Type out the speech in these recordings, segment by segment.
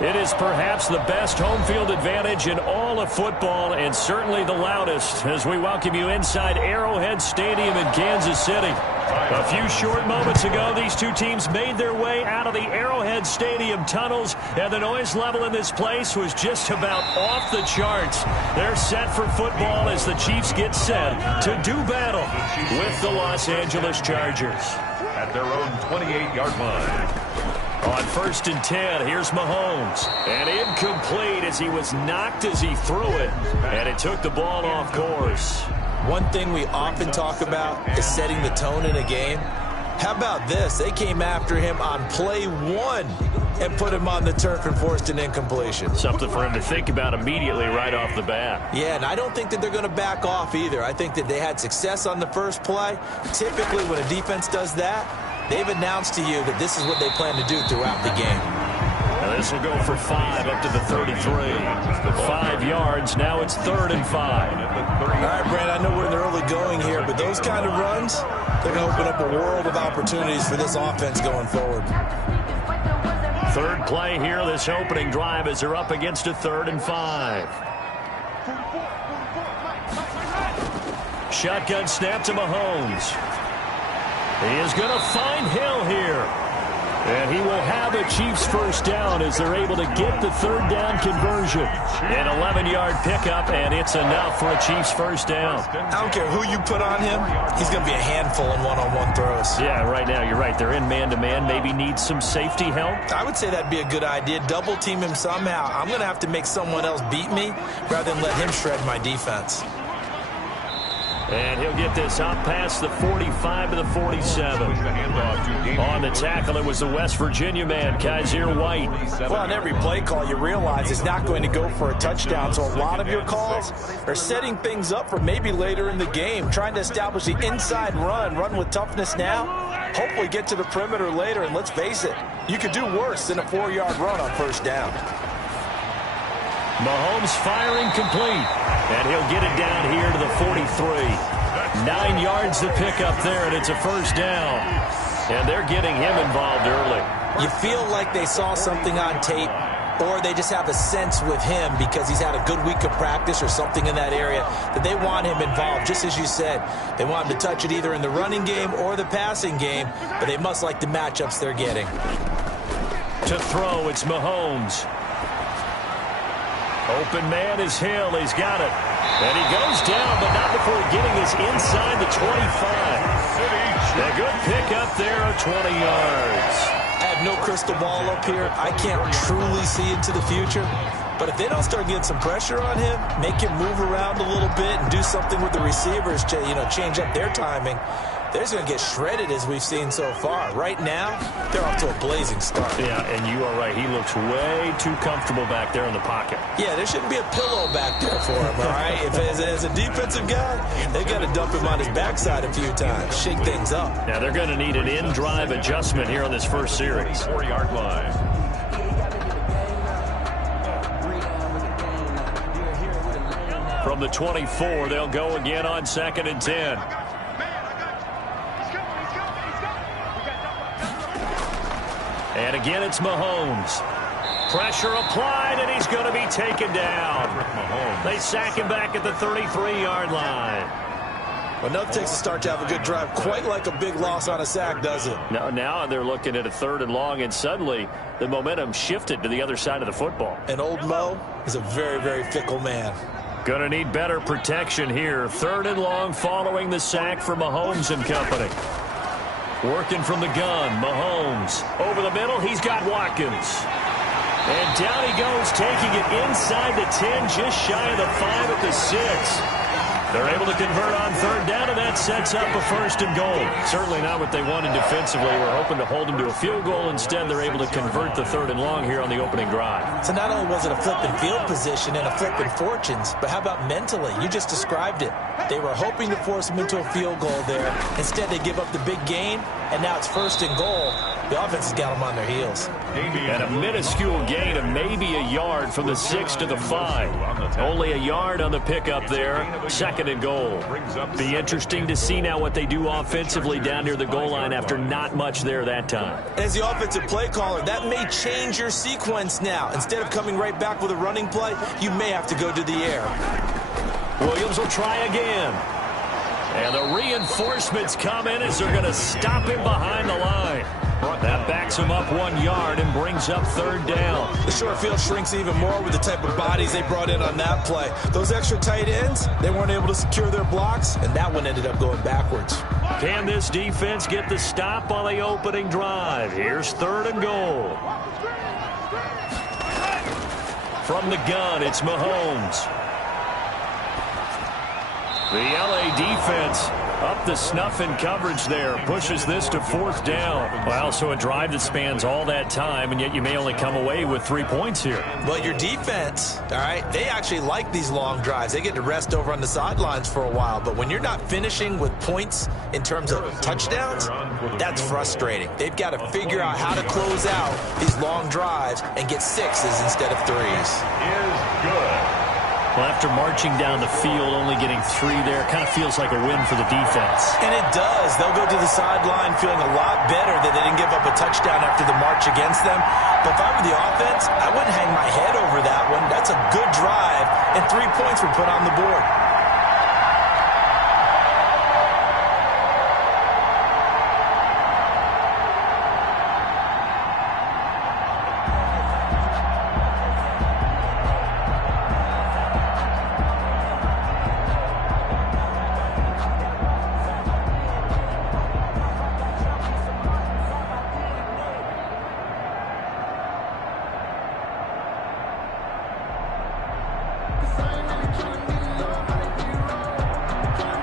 It is perhaps the best home field advantage in all of football, and certainly the loudest, as we welcome you inside Arrowhead Stadium in Kansas City. A few short moments ago, these two teams made their way out of the Arrowhead Stadium tunnels, and the noise level in this place was just about off the charts. They're set for football as the Chiefs get set to do battle with the Los Angeles Chargers. At their own 28-yard line. On 1st and 10, here's Mahomes. And incomplete as he was knocked as he threw it. And it took the ball off course. One thing we often talk about is setting the tone in a game. How about this? They came after him on play 1 and put him on the turf and forced an incompletion. Something for him to think about immediately right off the bat. Yeah, and I don't think that they're going to back off either. I think that they had success on the first play. Typically, when a defense does that, they've announced to you that this is what they plan to do throughout the game. Now this will go for 5 up to the 33. 5 yards. Now it's 3rd and 5. All right, Brandon, I know we're in the early going here, but those kind of runs, they're going to open up a world of opportunities for this offense going forward. 3rd play here, this opening drive, as they're up against a 3rd and 5. Shotgun snap to Mahomes. He is going to find Hill here. And he will have a Chiefs first down as they're able to get the 3rd down conversion. An 11-yard pickup, and it's enough for a Chiefs first down. I don't care who you put on him. He's going to be a handful in one-on-one throws. Yeah, right now, you're right. They're in man-to-man. Maybe need some safety help. I would say that'd be a good idea. Double team him somehow. I'm going to have to make someone else beat me rather than let him shred my defense. And he'll get this up past the 45 to the 47. On the tackle, it was the West Virginia man, Kaiser White. Well, on every play call, you realize it's not going to go for a touchdown. So a lot of your calls are setting things up for maybe later in the game, trying to establish the inside run with toughness now, hopefully get to the perimeter later. And let's face it, you could do worse than a 4-yard run on first down. Mahomes firing complete, and he'll get it down here to the 43. 9 yards to pick up there, and it's a first down. And they're getting him involved early. You feel like they saw something on tape, or they just have a sense with him because he's had a good week of practice or something in that area that they want him involved. Just as you said, they want him to touch it either in the running game or the passing game, but they must like the matchups they're getting. To throw, it's Mahomes. Open man is Hill. He's got it. And he goes down, but not before getting us inside the 25. A good pick up there of 20 yards. I have no crystal ball up here. I can't truly see into the future. But if they don't start getting some pressure on him, make him move around a little bit and do something with the receivers to, change up their timing, they're just going to get shredded as we've seen so far. Right now, they're off to a blazing start. Yeah, and you are right. He looks way too comfortable back there in the pocket. Yeah, there shouldn't be a pillow back there for him, all right? If as a defensive guy, they've got to dump him on his backside a few times, shake things up. Now, they're going to need an in-drive adjustment here on this first series. 4-yard line. From the 24, they'll go again on 2nd and 10. And again, it's Mahomes. Pressure applied, and he's going to be taken down. They sack him back at the 33-yard line. Well, nothing takes a start to have a good drive, quite like a big loss on a sack, does it? Now they're looking at a 3rd and long, and suddenly the momentum shifted to the other side of the football. And old Mo is a very, very fickle man. Going to need better protection here. 3rd and long following the sack for Mahomes and company. Working from the gun, Mahomes. Over the middle, he's got Watkins. And down he goes, taking it inside the 10, just shy of the 5 at the 6. They're able to convert on 3rd down, and that sets up a 1st and goal. Certainly not what they wanted defensively. We're hoping to hold them to a field goal. Instead, they're able to convert the 3rd and long here on the opening drive. So not only was it a flipping field position and a flipping fortunes, but how about mentally? You just described it. They were hoping to force them into a field goal there. Instead, they give up the big gain, and now it's 1st and goal. The offense has got them on their heels. And a minuscule gain of maybe a yard from the 6 to the 5. Only a yard on the pickup there. 2nd and goal. Be interesting to see now what they do offensively down near the goal line after not much there that time. As the offensive play caller, that may change your sequence now. Instead of coming right back with a running play, you may have to go to the air. Williams will try again. And the reinforcements come in as they're going to stop him behind the line. That backs him up 1 yard and brings up 3rd down. The short field shrinks even more with the type of bodies they brought in on that play. Those extra tight ends, they weren't able to secure their blocks, and that one ended up going backwards. Can this defense get the stop on the opening drive? Here's 3rd and goal. From the gun, it's Mahomes. The LA defense up the snuff in coverage there. Pushes this to 4th down. Well, so a drive that spans all that time, and yet you may only come away with 3 points here. Well, your defense, all right, they actually like these long drives. They get to rest over on the sidelines for a while. But when you're not finishing with points in terms of touchdowns, that's frustrating. They've got to figure out how to close out these long drives and get 6s instead of 3s. Is good. Well, after marching down the field, only getting 3 there, kind of feels like a win for the defense. And it does. They'll go to the sideline feeling a lot better that they didn't give up a touchdown after the march against them. But if I were the offense, I wouldn't hang my head over that one. That's a good drive, and 3 points were put on the board.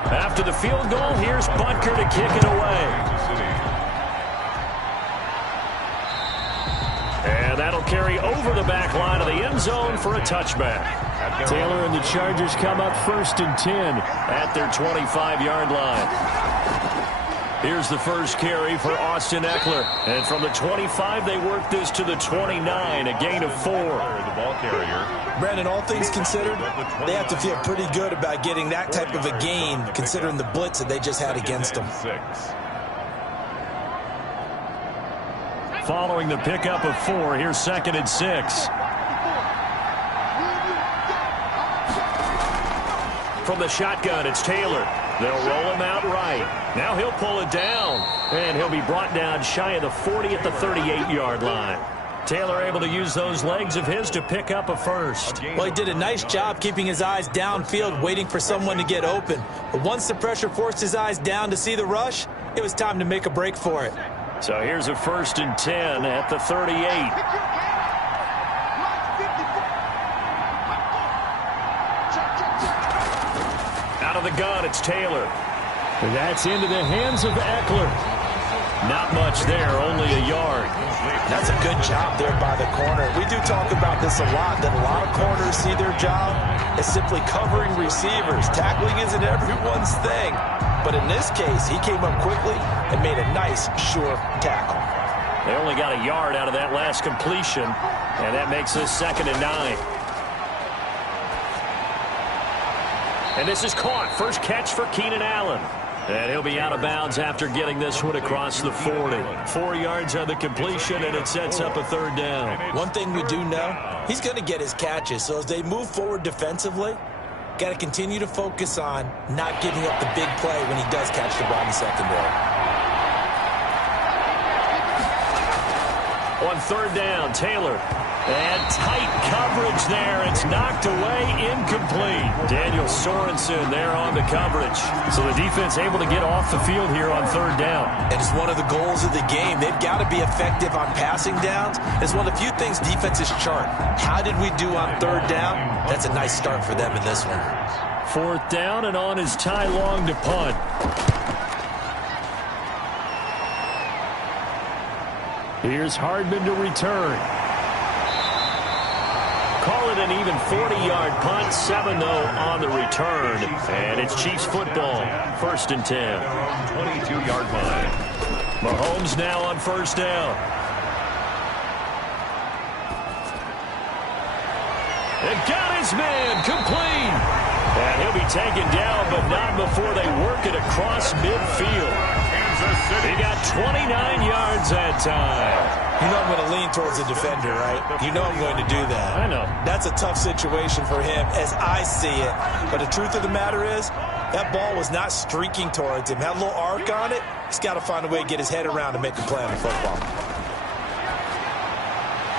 After the field goal, here's Butker to kick it away. And that'll carry over the back line of the end zone for a touchback. Taylor and the Chargers come up 1st and 10 at their 25-yard line. Here's the first carry for Austin Eckler. And from the 25, they work this to the 29, a gain of 4. The ball carrier. Brandon, all things considered, they have to feel pretty good about getting that type of a gain, considering the blitz that they just had against them. Following the pickup of 4, here's 2nd and 6. From the shotgun, it's Taylor. They'll roll him out right. Now he'll pull it down, and he'll be brought down shy of the 40 at the 38-yard line. Taylor able to use those legs of his to pick up a 1st. Well, he did a nice job keeping his eyes downfield, waiting for someone to get open. But once the pressure forced his eyes down to see the rush, it was time to make a break for it. So here's a 1st and 10 at the 38. Out of the gun, it's Taylor. And that's into the hands of Eckler. Not much there, only a yard. That's a good job there by the corner. We do talk about this a lot, that a lot of corners see their job as simply covering receivers. Tackling isn't everyone's thing. But in this case, he came up quickly and made a nice, sure tackle. They only got a yard out of that last completion, and that makes this 2nd and 9. And this is caught. First catch for Keenan Allen. And he'll be out of bounds after getting this one across the 40. 4 yards on the completion, and it sets up a 3rd down. One thing we do know, he's going to get his catches. So as they move forward defensively, got to continue to focus on not giving up the big play when he does catch the ball in the secondary. On 3rd down, Taylor. And tight coverage there. It's knocked away, incomplete. Daniel Sorensen there on the coverage. So the defense able to get off the field here on 3rd down. And it's one of the goals of the game. They've got to be effective on passing downs. It's one of the few things defenses chart. How did we do on 3rd down? That's a nice start for them in this one. 4th down, and on is Ty Long to punt. Here's Hardman to return. Call it an even 40-yard punt, 7-0 on the return. And it's Chiefs football, 1st and 10. 22-yard line. Mahomes now on first down. And got his man complete. And he'll be taken down, but not before they work it across midfield. He got 29 yards that time. You know I'm going to lean towards the defender, right? You know I'm going to do that. I know. That's a tough situation for him as I see it. But the truth of the matter is, that ball was not streaking towards him. Had a little arc on it. He's got to find a way to get his head around and make a play on the football.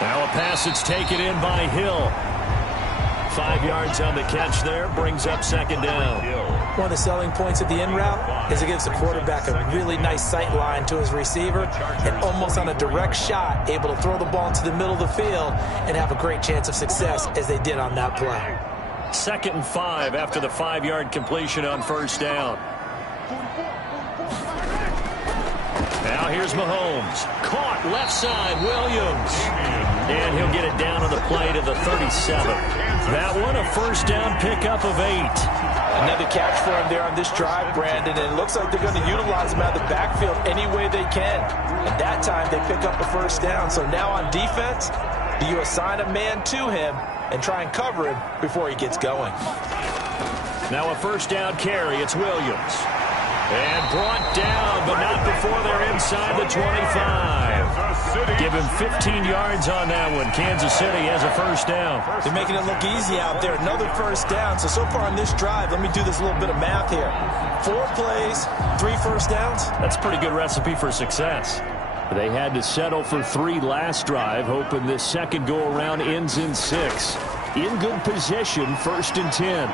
Now a pass that's taken in by Hill. 5 yards on the catch there, brings up second down. One of the selling points of the in route is it gives the quarterback a really nice sight line to his receiver and almost on a direct shot able to throw the ball into the middle of the field and have a great chance of success as they did on that play. 2nd and 5 after the 5-yard completion on first down. Now here's Mahomes. Caught left side, Williams. And he'll get it down on the play to the 37. That one a first down pickup of 8. Another catch for him there on this drive, Brandon, and it looks like they're going to utilize him out of the backfield any way they can. And that time they pick up a first down. So now on defense, do you assign a man to him and try and cover him before he gets going? Now a first down carry. It's Williams. And brought down, but not before they're inside the 25. Give him 15 yards on that one. Kansas City has a first down. They're making it look easy out there. Another first down. So far on this drive, let me do this little bit of math here. 4 plays, 3 first downs. That's a pretty good recipe for success. They had to settle for 3 last drive, hoping this second go-around ends in 6. In good position, 1st and 10.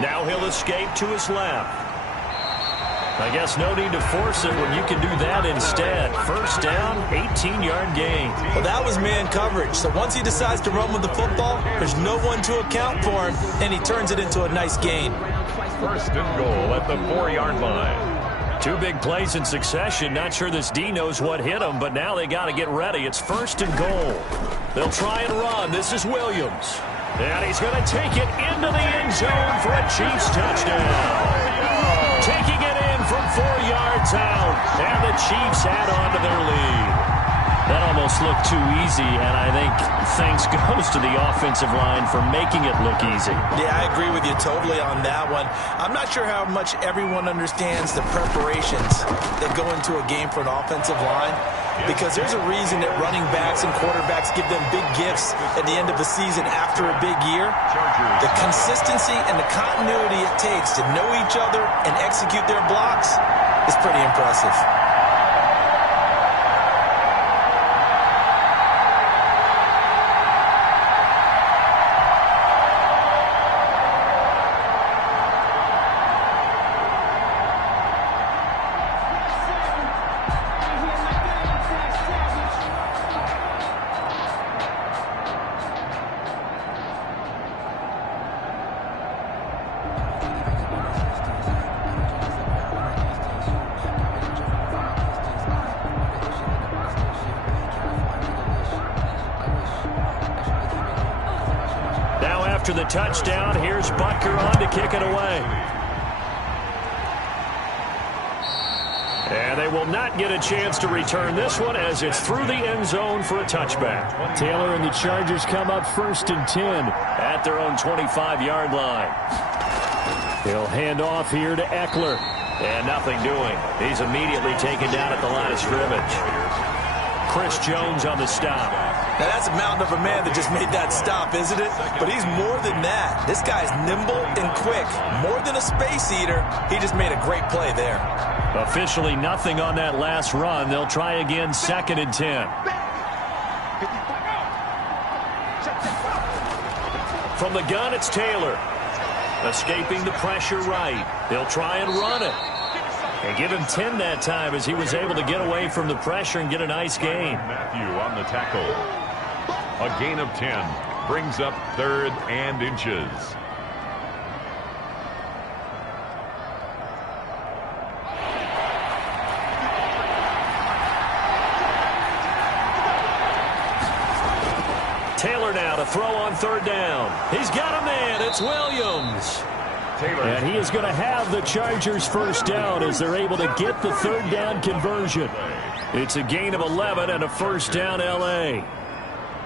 Now he'll escape to his left. I guess no need to force it when you can do that instead. First down, 18-yard gain. Well, that was man coverage. So once he decides to run with the football, there's no one to account for him, and he turns it into a nice gain. 1st and goal at the 4-yard line. 2 big plays in succession. Not sure this D knows what hit him, but now they got to get ready. It's 1st and goal. They'll try and run. This is Williams. And he's going to take it into the end zone for a Chiefs touchdown. Taking it in from 4 yards out. And the Chiefs add on to their lead. That almost looked too easy, and I think thanks goes to the offensive line for making it look easy. Yeah, I agree with you totally on that one. I'm not sure how much everyone understands the preparations that go into a game for an offensive line, because there's a reason that running backs and quarterbacks give them big gifts at the end of the season after a big year. The consistency and the continuity it takes to know each other and execute their blocks is pretty impressive. After the touchdown, here's Butker on to kick it away. And they will not get a chance to return this one as it's through the end zone for a touchback. Taylor and the Chargers come up 1st and 10 at their own 25-yard line. He'll hand off here to Eckler. And nothing doing. He's immediately taken down at the line of scrimmage. Chris Jones on the stop. Now, that's a mountain of a man that just made that stop, isn't it? But he's more than that. This guy's nimble and quick. More than a space eater. He just made a great play there. Officially nothing on that last run. They'll try again, 2nd and 10. From the gun, it's Taylor. Escaping the pressure right. They'll try and run it. And give him 10 that time as he was able to get away from the pressure and get a nice gain. Matthew on the tackle. A gain of 10 brings up 3rd and inches. Taylor now to throw on 3rd down. He's got a man. It's Williams. And he is going to have the Chargers first down as they're able to get the third down conversion. It's a gain of 11 and a first down L.A.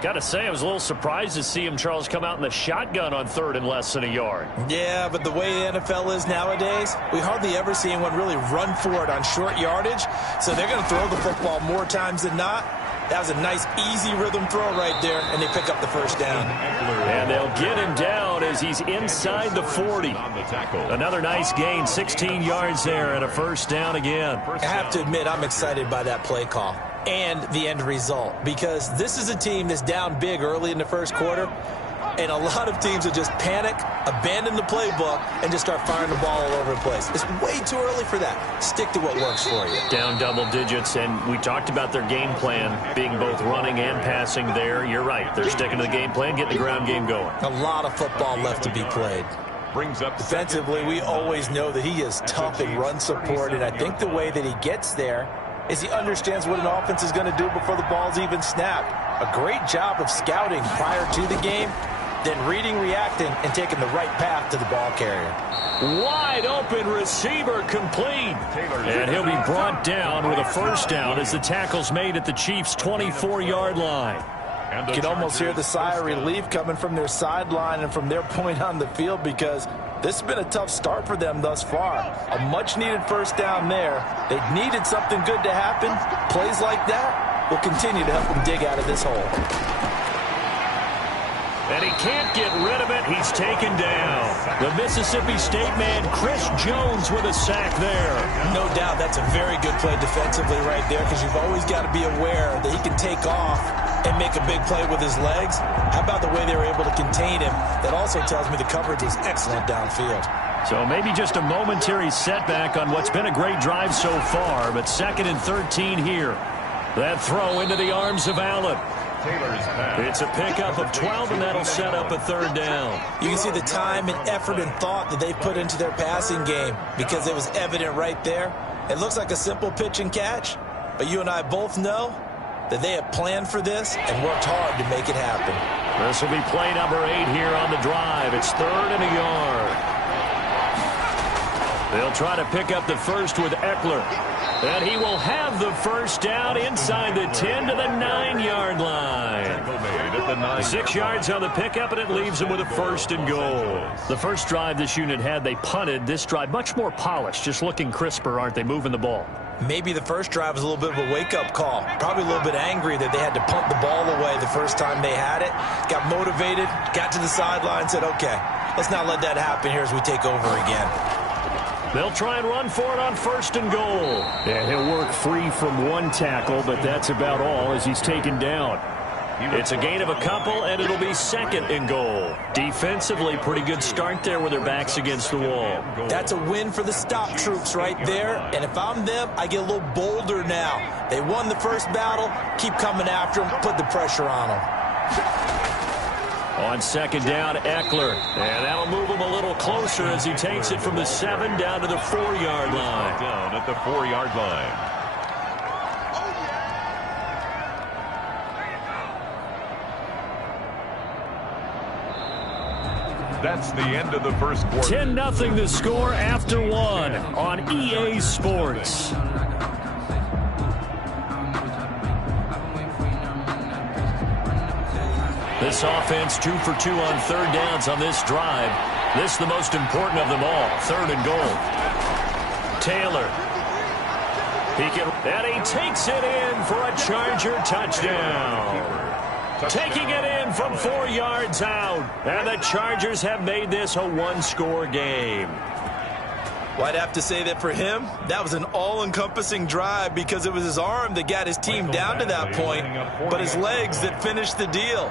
Got to say, I was a little surprised to see him, Charles, come out in the shotgun on third and less than a yard. Yeah, but the way the NFL is nowadays, we hardly ever see anyone really run for it on short yardage. So they're going to throw the football more times than not. That was a nice, easy rhythm throw right there, and they pick up the first down. And they'll get him down as he's inside the 40. Another nice gain, 16 yards there, and a first down again. I have to admit, I'm excited by that play call and the end result, because this is a team that's down big early in the first quarter, and a lot of teams will just panic, abandon the playbook, and just start firing the ball all over the place. It's way too early for that. Stick to what works for you. Down double digits, and we talked about their game plan being both running and passing there. You're right. They're sticking to the game plan, getting the ground game going. A lot of football left to be played. Brings up defensively, we always know that he is tough in run support, and I think the way that he gets there is he understands what an offense is going to do before the ball's even snapped. A great job of scouting prior to the game, then reading, reacting, and taking the right path to the ball carrier. Wide open receiver complete. And he'll be brought down with a first down as the tackle's made at the Chiefs' 24-yard line. You can almost hear the sigh of relief coming from their sideline and from their point on the field, because this has been a tough start for them thus far. A much-needed first down there. They needed something good to happen. Plays like that will continue to help them dig out of this hole. And he can't get rid of it. He's taken down. The Mississippi State man, Chris Jones, with a sack there. No doubt that's a very good play defensively right there, because you've always got to be aware that he can take off and make a big play with his legs. How about the way they were able to contain him? That also tells me the coverage was excellent downfield. So maybe just a momentary setback on what's been a great drive so far, but 2nd and 13 here. That throw into the arms of Allen. It's a pickup of 12, and that'll set up a third down. You can see the time and effort and thought that they put into their passing game, because it was evident right there. It looks like a simple pitch and catch, but you and I both know that they have planned for this and worked hard to make it happen. This will be play number 8 here on the drive. It's 3rd and a yard. They'll try to pick up the first with Eckler. And he will have the first down inside the 10 to the 9-yard line. 6 yards on the pickup, and it leaves him with a 1st and goal. The first drive this unit had, they punted. This drive, much more polished, just looking crisper, aren't they, moving the ball? Maybe the first drive was a little bit of a wake-up call. Probably a little bit angry that they had to punt the ball away the first time they had it. Got motivated, got to the sideline, said, okay, let's not let that happen here as we take over again. They'll try and run for it on 1st and goal. And he'll work free from one tackle, but that's about all as he's taken down. It's a gain of a couple, and it'll be 2nd and goal. Defensively, pretty good start there with their backs against the wall. That's a win for the stop troops right there. And if I'm them, I get a little bolder now. They won the first battle. Keep coming after them. Put the pressure on them. On 2nd down, Eckler. And that'll move him a little closer as he takes it from the 7 down to the 4-yard line. Down at the 4-yard line. That's the end of the first quarter. 10-0 the score after 1 on EA Sports. This offense 2 for 2 on 3rd downs on this drive. This the most important of them all. 3rd and goal. Taylor. And he takes it in for a Charger touchdown. Taking it in from 4 yards out. And the Chargers have made this a 1-score game. Well, I'd have to say that for him, that was an all-encompassing drive, because it was his arm that got his team down to that point, but his legs that finished the deal.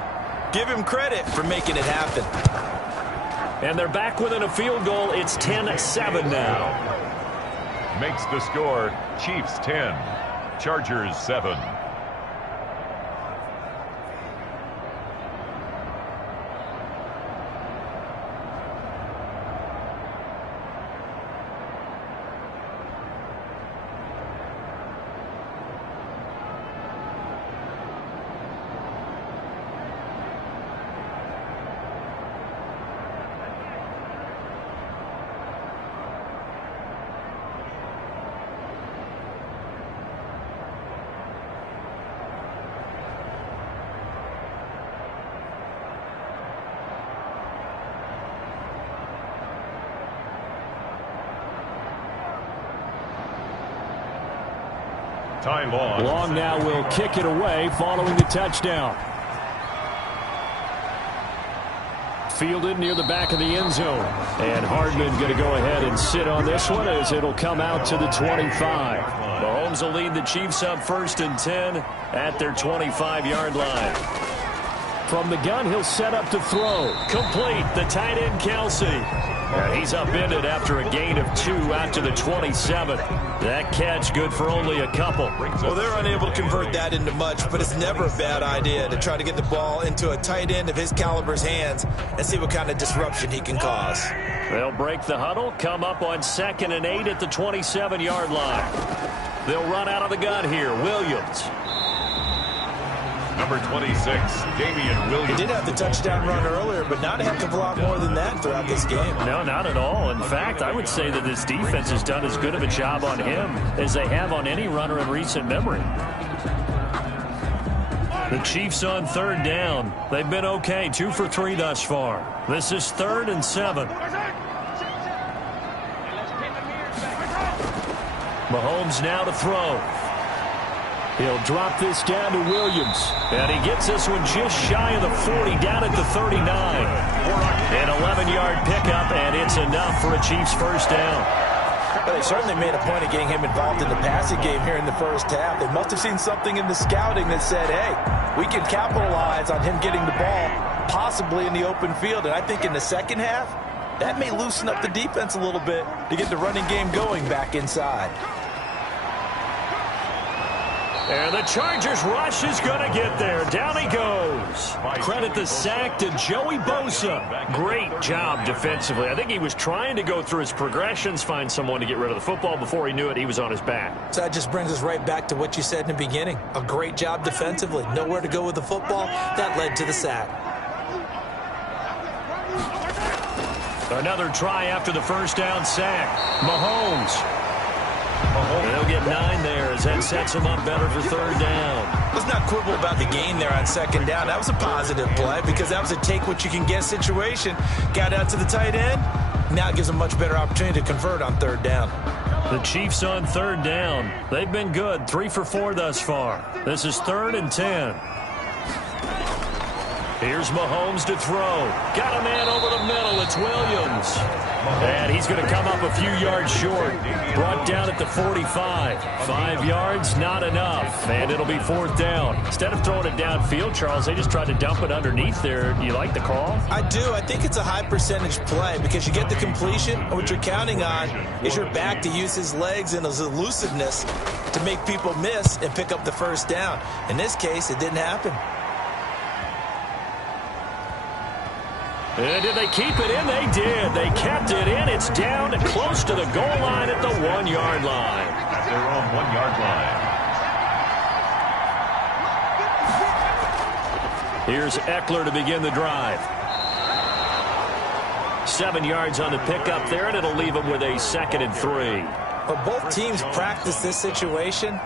Give him credit for making it happen. And they're back within a field goal. It's 10-7 now. Makes the score Chiefs 10, Chargers 7. Ty Long. Long now will kick it away following the touchdown. Fielded near the back of the end zone. And Hardman going to go ahead and sit on this one as it'll come out to the 25. Mahomes will lead the Chiefs up 1st and 10 at their 25-yard line. From the gun, he'll set up to throw. Complete. The tight end, Kelsey. And he's upended after a gain of 2 out to the 27. That catch good for only a couple. Well, they're unable to convert that into much, but it's never a bad idea to try to get the ball into a tight end of his caliber's hands and see what kind of disruption he can cause. They'll break the huddle, come up on 2nd and 8 at the 27-yard line. They'll run out of the gun here. Williams. Number 26, Damian Williams. He did have the touchdown run earlier, but not a heck of a lot more than that throughout this game. No, not at all. In fact, I would say that this defense has done as good of a job on him as they have on any runner in recent memory. The Chiefs on 3rd down. They've been okay, 2 for 3 thus far. This is 3rd and 7. Mahomes now to throw. He'll drop this down to Williams. And he gets this one just shy of the 40, down at the 39. An 11-yard pickup, and it's enough for a Chiefs first down. Well, they certainly made a point of getting him involved in the passing game here in the first half. They must have seen something in the scouting that said, hey, we can capitalize on him getting the ball, possibly in the open field. And I think in the second half, that may loosen up the defense a little bit to get the running game going back inside. And the Chargers rush is going to get there. Down he goes. Credit the sack to Joey Bosa. Great job defensively. I think he was trying to go through his progressions, find someone to get rid of the football. Before he knew it, he was on his back. So that just brings us right back to what you said in the beginning. A great job defensively. Nowhere to go with the football. That led to the sack. Another try after the first down sack. Mahomes. They'll get 9 there as that sets them up better for 3rd down. Let's not quibble about the gain there on 2nd down. That was a positive play because that was a take-what-you-can-get situation. Got out to the tight end. Now it gives them a much better opportunity to convert on 3rd down. The Chiefs on 3rd down. They've been good, 3 for 4 thus far. This is 3rd and 10. Here's Mahomes to throw. Got a man over the middle. It's Williams. And he's going to come up a few yards short. Brought down at the 45. 5 yards, not enough. And it'll be 4th down. Instead of throwing it downfield, Charles, they just tried to dump it underneath there. Do you like the call? I do. I think it's a high percentage play because you get the completion. And what you're counting on is your back to use his legs and his elusiveness to make people miss and pick up the first down. In this case, it didn't happen. And did they keep it in? They did. They kept it in. It's down close to the goal line at the 1-yard line. At their own 1-yard line. Here's Eckler to begin the drive. 7 yards on the pickup there, and it'll leave them with a 2nd and 3. Well, both teams practice this situation.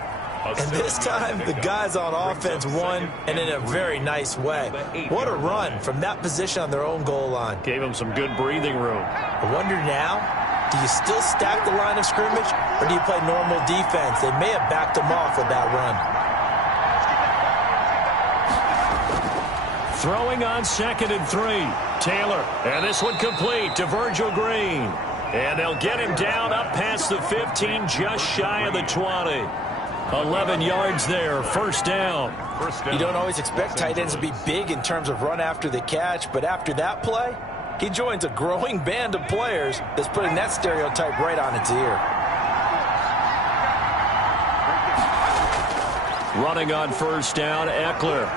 And this time, the guys on offense won, and in a very nice way. What a run from that position on their own goal line. Gave them some good breathing room. I wonder now, do you still stack the line of scrimmage, or do you play normal defense? They may have backed them off with that run. Throwing on 2nd and 3. Taylor, and this one complete to Virgil Green. And they'll get him down up past the 15, just shy of the 20. 11 yards there, first down. You don't always expect tight ends to be big in terms of run after the catch, but after that play, he joins a growing band of players that's putting that stereotype right on its ear. Running on first down, Eckler.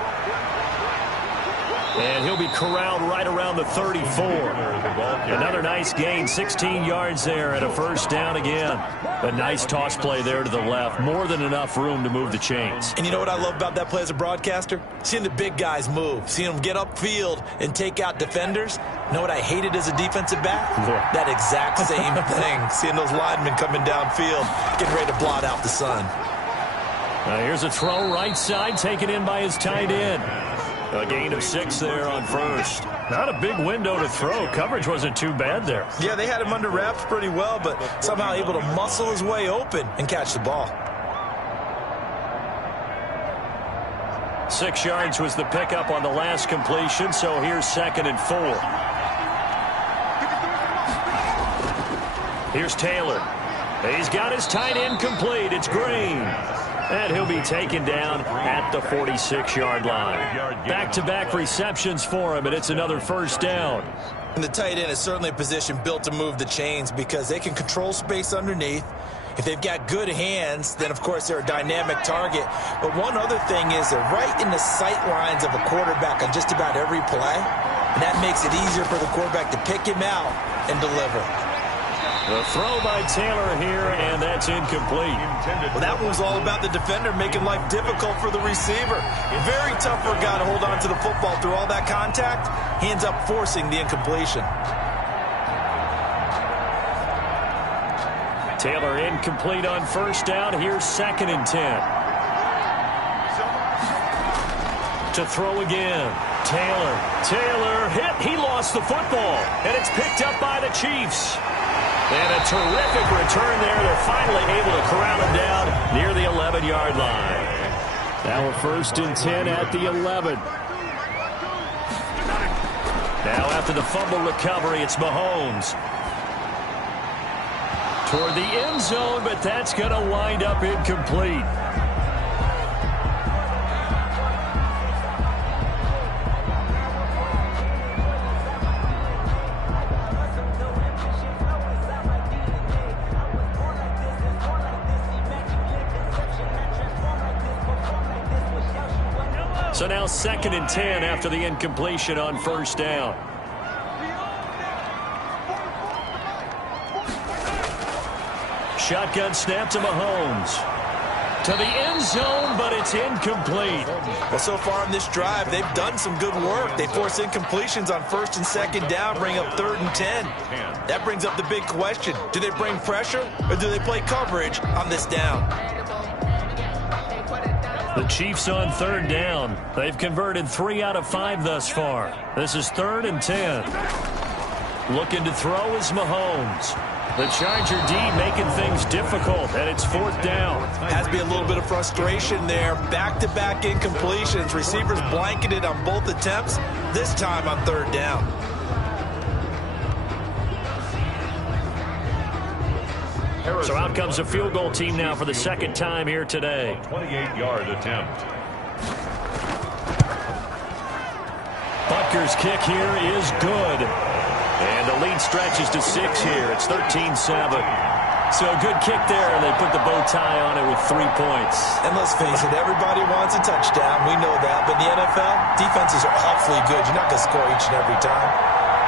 And he'll be corralled right around the 34. Another nice gain, 16 yards there and a first down again. A nice toss play there to the left. More than enough room to move the chains. And you know what I love about that play as a broadcaster? Seeing the big guys move. Seeing them get upfield and take out defenders. You know what I hated as a defensive back? That exact same thing. Seeing those linemen coming downfield, getting ready to blot out the sun. Now here's a throw right side, taken in by his tight end. A gain of 6 there on first. Not a big window to throw. Coverage wasn't too bad there. Yeah, they had him under wraps pretty well, but somehow able to muscle his way open and catch the ball. 6 yards was the pickup on the last completion, so here's 2nd and 4. Here's Taylor. He's got his tight end complete. It's Green. And he'll be taken down at the 46-yard line. Back-to-back receptions for him, and it's another first down. And the tight end is certainly a position built to move the chains because they can control space underneath. If they've got good hands, then, of course, they're a dynamic target. But one other thing is they're right in the sight lines of a quarterback on just about every play. And that makes it easier for the quarterback to pick him out and deliver. The throw by Taylor here, and that's incomplete. Well, that one was all about the defender making life difficult for the receiver. Very tough for a guy to hold on to the football through all that contact. He ends up forcing the incompletion. Taylor incomplete on first down. Here's 2nd and 10. To throw again. Taylor hit. He lost the football, and it's picked up by the Chiefs. And a terrific return there. They're finally able to corral him down near the 11-yard line. Now a 1st and 10 at the 11. Now after the fumble recovery, it's Mahomes. Toward the end zone, but that's going to wind up incomplete. So now 2nd and 10 after the incompletion on first down. Shotgun snap to Mahomes. To the end zone, but it's incomplete. Well, so far in this drive, they've done some good work. They force incompletions on 1st and 2nd down, bring up 3rd and 10. That brings up the big question. Do they bring pressure, or do they play coverage on this down? The Chiefs on 3rd down. They've converted 3 out of 5 thus far. This is 3rd and 10. Looking to throw is Mahomes. The Charger D making things difficult, and it's 4th down. Has to be a little bit of frustration there. Back-to-back incompletions. Receivers blanketed on both attempts, this time on 3rd down. So out comes a field goal team now for the 2nd time here today. 28-yard attempt. Butker's kick here is good. And the lead stretches to 6 here. It's 13-7. So a good kick there, and they put the bow tie on it with 3 points. And let's face it, everybody wants a touchdown. We know that. But in the NFL, defenses are awfully good. You're not going to score each and every time.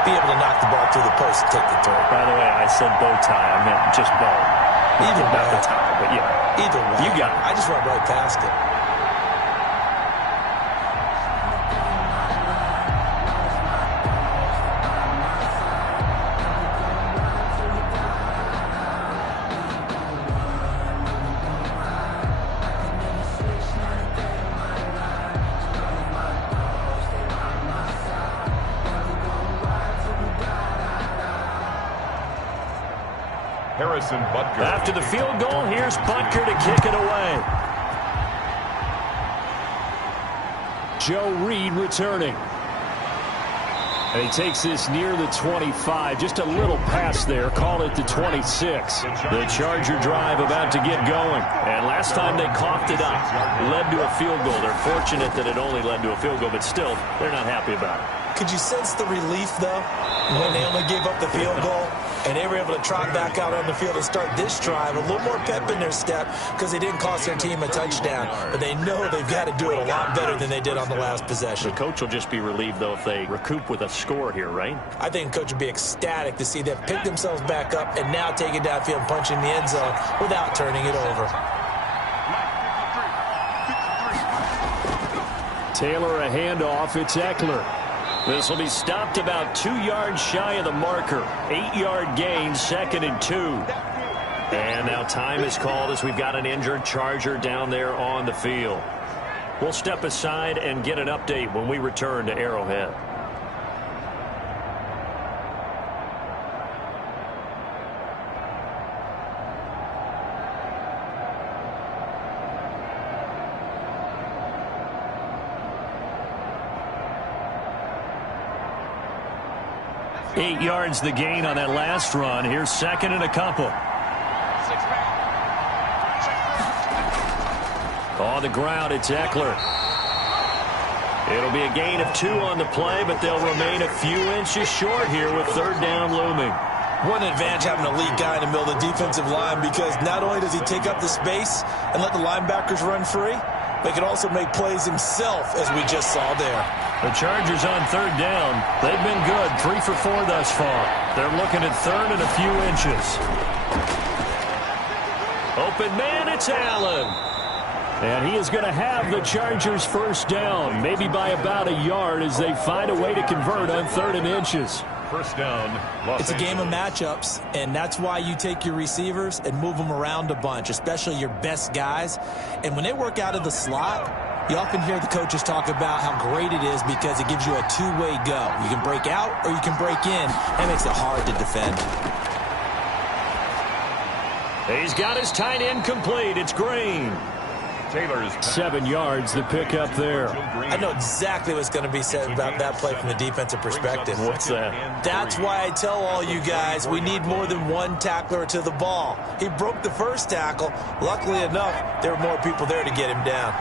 Be able to knock the ball through the post and take the throw. By the way, I said bow tie. I meant just bow. Either Not way. the tie, but yeah. Either way. You got it. I just went right past it. Butker. After the field goal, here's Butker to kick it away. Joe Reed returning. And he takes this near the 25. Just a little pass there. Call it the 26. The Charger drive about to get going. And last time they coughed it up, led to a field goal. They're fortunate that it only led to a field goal, but still, they're not happy about it. Could you sense the relief, though, when they only gave up the field goal? And they were able to trot back out on the field and start this drive. A little more pep in their step because they didn't cost their team a touchdown. But they know they've got to do it a lot better than they did on the last possession. The coach will just be relieved, though, if they recoup with a score here, right? I think the coach would be ecstatic to see them pick themselves back up and now take it downfield and punch in the end zone without turning it over. Taylor a handoff. It's Eckler. This will be stopped about 2 yards shy of the marker. 8-yard gain, 2nd and 2. And now time is called as we've got an injured Charger down there on the field. We'll step aside and get an update when we return to Arrowhead. 8 yards the gain on that last run. Here's second and a couple. On the ground, it's Eckler. It'll be a gain of 2 on the play, but they'll remain a few inches short here with third down looming. What an advantage having a lead guy in the middle of the defensive line, because not only does he take up the space and let the linebackers run free, but he can also make plays himself, as we just saw there. The Chargers on third down. They've been good, 3 for 4 thus far. They're looking at third and a few inches. Open man, it's Allen. And he is going to have the Chargers first down, maybe by about a yard as they find a way to convert on third and inches. First down, It's a game of matchups, and that's why you take your receivers and move them around a bunch, especially your best guys. And when they work out of the slot, you often hear the coaches talk about how great it is because it gives you a two-way go. You can break out or you can break in. That makes it hard to defend. He's got his tight end complete. It's Green. Taylor's 7 yards, the pick up there. I know exactly what's going to be said about that play from the defensive perspective. What's that? That's why I tell all you guys we need more than one tackler to the ball. He broke the first tackle. Luckily enough, there were more people there to get him down.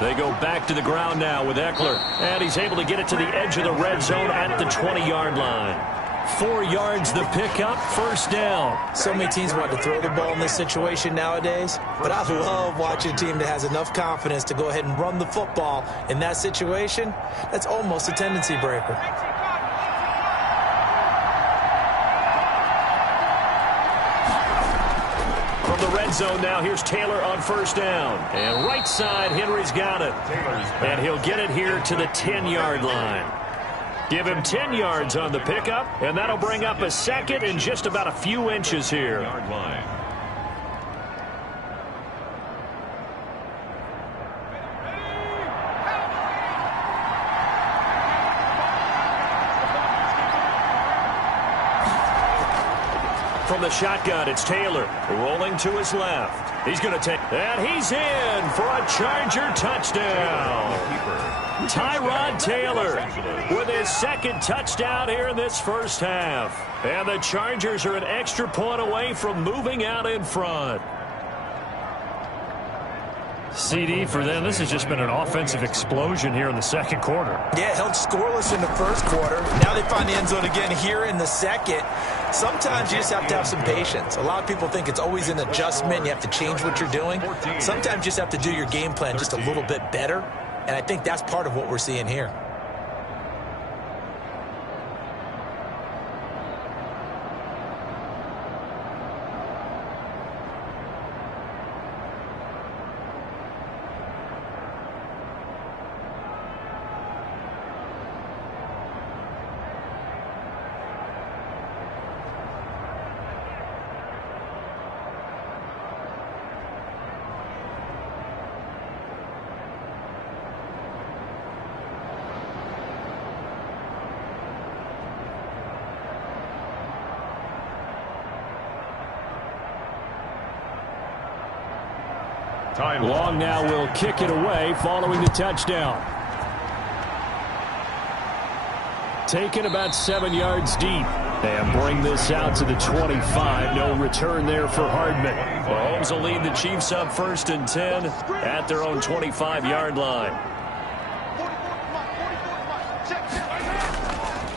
They go back to the ground now with Eckler. And he's able to get it to the edge of the red zone at the 20-yard line. 4 yards the pickup, first down. So many teams want to throw the ball in this situation nowadays, but I love watching a team that has enough confidence to go ahead and run the football. In that situation, that's almost a tendency breaker. From the red zone now, here's Taylor on first down. And right side, Henry's got it. And he'll get it here to the 10-yard line. Give him 10 yards on the pickup, and that'll bring up a second and just about a few inches here. yard line. From the shotgun, it's Taylor rolling to his left. He's going to take, and he's in for a Charger touchdown. Tyrod Taylor with his second touchdown here in this first half. And the Chargers are an extra point away from moving out in front. CD for them, this has just been an offensive explosion here in the second quarter. Yeah, held scoreless in the first quarter. Now they find the end zone again here in the second. Sometimes you just have to have some patience. A lot of people think it's always an adjustment. You have to change what you're doing. Sometimes you just have to do your game plan just a little bit better. And I think that's part of what we're seeing here. Long now will kick it away following the touchdown. Taken about 7 yards deep. And bring this out to the 25. No return there for Hardman. Mahomes will lead the Chiefs up first and 10 at their own 25-yard line.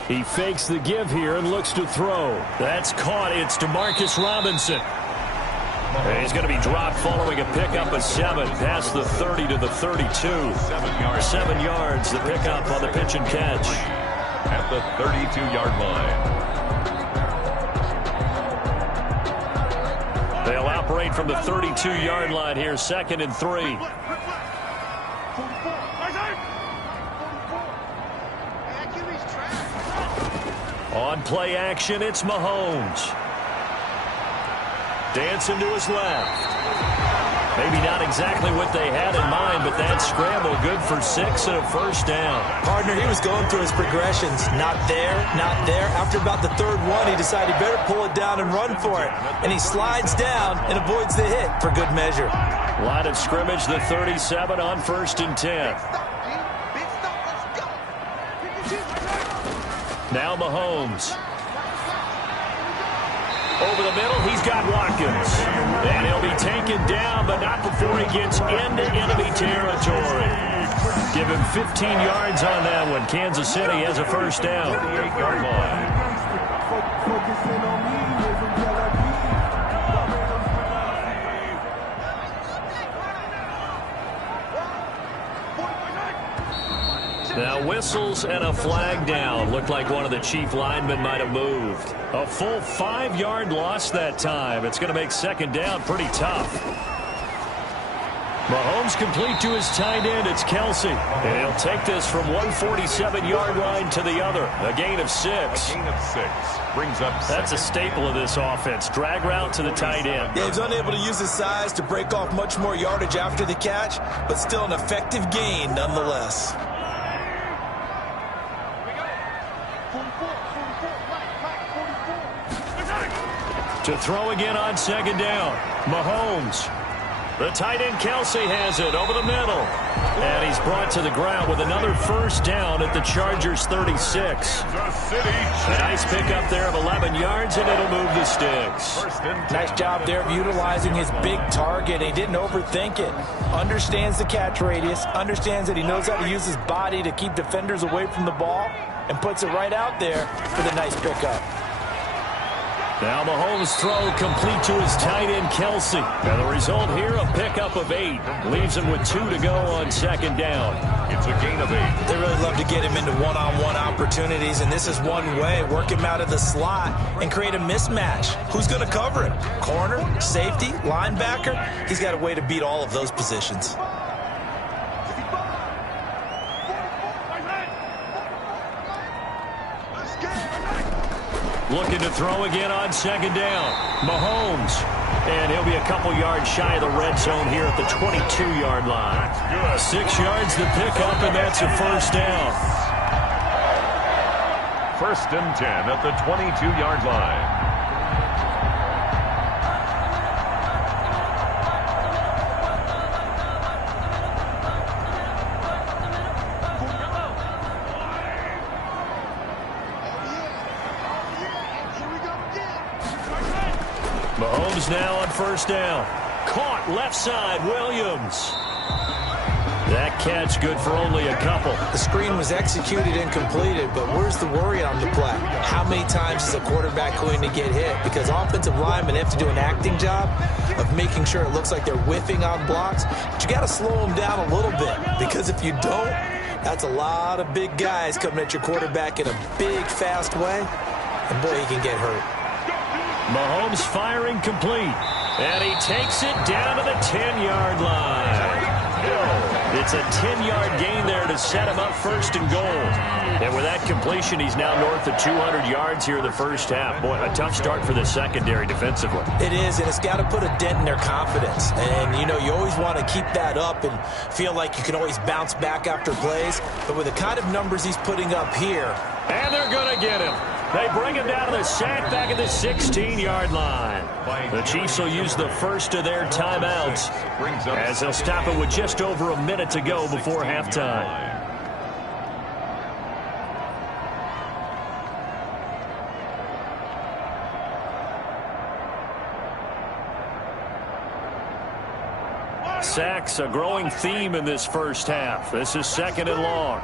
He fakes the give here and looks to throw. That's caught. It's DeMarcus Robinson. And he's going to be dropped following a pickup of 7 past the 30 to the 32. 7 yards, the pickup on the pitch and catch. At the 32-yard line. They'll operate from the 32-yard line here, 2nd and 3. On play action, it's Mahomes. Dancing to his left. Maybe not exactly what they had in mind, but that scramble good for 6 and a first down. Partner, he was going through his progressions. Not there, not there. After about the third one, he decided he better pull it down and run for it. And he slides down and avoids the hit for good measure. Line of scrimmage, the 37 on 1st and 10. Now Mahomes. Over the middle, he's got Watkins. And he'll be taken down, but not before he gets into enemy territory. Give him 15 yards on that one. Kansas City has a first down. 38-yard line. Now whistles and a flag down. Looked like one of the chief linemen might have moved. A full 5-yard loss that time. It's going to make second down pretty tough. Mahomes complete to his tight end. It's Kelsey. And he'll take this from 147-yard line to the other. A gain of 6. A gain of 6. Brings up That's a staple of this offense. Drag route to the tight end. Yeah, he's unable to use his size to break off much more yardage after the catch, but still an effective gain nonetheless. To throw again on second down. Mahomes. The tight end Kelsey has it over the middle. And he's brought to the ground with another first down at the Chargers 36. A nice pickup there of 11 yards, and it'll move the sticks. Nice job there of utilizing his big target. He didn't overthink it. Understands the catch radius. Understands that he knows how to use his body to keep defenders away from the ball. And puts it right out there for the nice pickup. Now Mahomes' throw complete to his tight end, Kelsey. And the result here, a pickup of 8. Leaves him with 2 to go on second down. It's a gain of 8. They really love to get him into one-on-one opportunities, and this is one way. Work him out of the slot and create a mismatch. Who's going to cover him? Corner, safety, linebacker? He's got a way to beat all of those positions. Looking to throw again on second down. Mahomes. And he'll be a couple yards shy of the red zone here at the 22-yard line. 6 yards to pick up, and that's a first down. 1st and 10 at the 22-yard line. Mahomes now on first down. Caught left side, Williams. That catch good for only a couple. The screen was executed and completed, but where's the worry on the play? How many times is a quarterback going to get hit? Because offensive linemen have to do an acting job of making sure it looks like they're whiffing on blocks. But you got to slow them down a little bit, because if you don't, that's a lot of big guys coming at your quarterback in a big, fast way. And boy, he can get hurt. Mahomes firing complete. And he takes it down to the 10-yard line. It's a 10-yard gain there to set him up first and goal. And with that completion, he's now north of 200 yards here in the first half. Boy, a tough start for the secondary defensively. It is, and it's got to put a dent in their confidence. And, you know, you always want to keep that up and feel like you can always bounce back after plays. But with the kind of numbers he's putting up here. And they're going to get him. They bring him down to the sack back at the 16-yard line. The Chiefs will use the first of their timeouts as they'll stop it with just over a minute to go before halftime. Sacks, a growing theme in this first half. This is 2nd and long.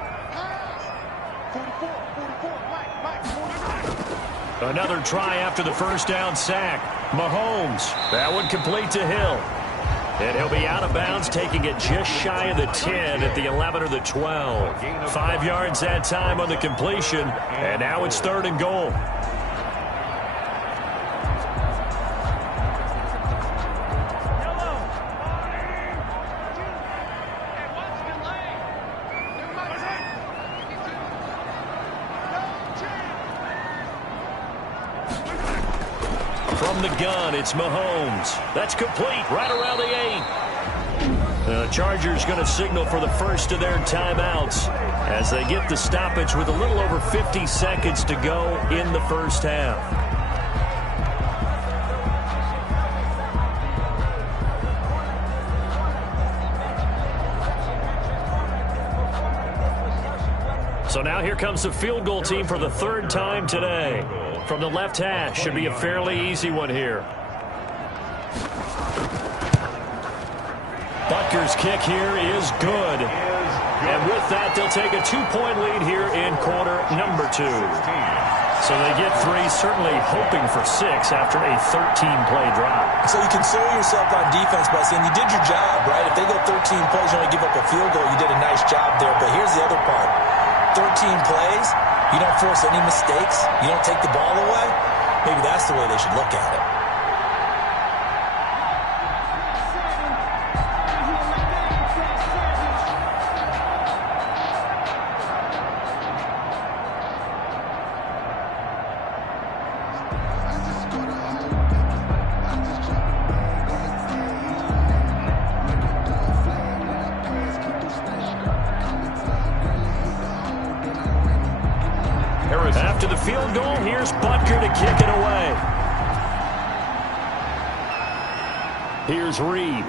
Another try after the first down sack. Mahomes. That one complete to Hill. And he'll be out of bounds, taking it just shy of the 10 at the 11 or the 12. 5 yards that time on the completion. And now it's 3rd and goal. From the gun, it's Mahomes. That's complete right around the 8. The Chargers going to signal for the first of their timeouts as they get the stoppage with a little over 50 seconds to go in the first half. So now here comes the field goal team for the third time today. From the left hash, should be a fairly easy one here. Butker's kick here is good. And with that, they'll take a 2-point lead here in quarter number 2. So they get 3, certainly hoping for 6 after a 13-play drive. So you console yourself on defense by saying you did your job, right? If they go 13 plays, you only give up a field goal, you did a nice job there. But here's the other part. 13 plays, you don't force any mistakes, you don't take the ball away. Maybe that's the way they should look at it. After the field goal, here's Butker to kick it away. Here's Reed.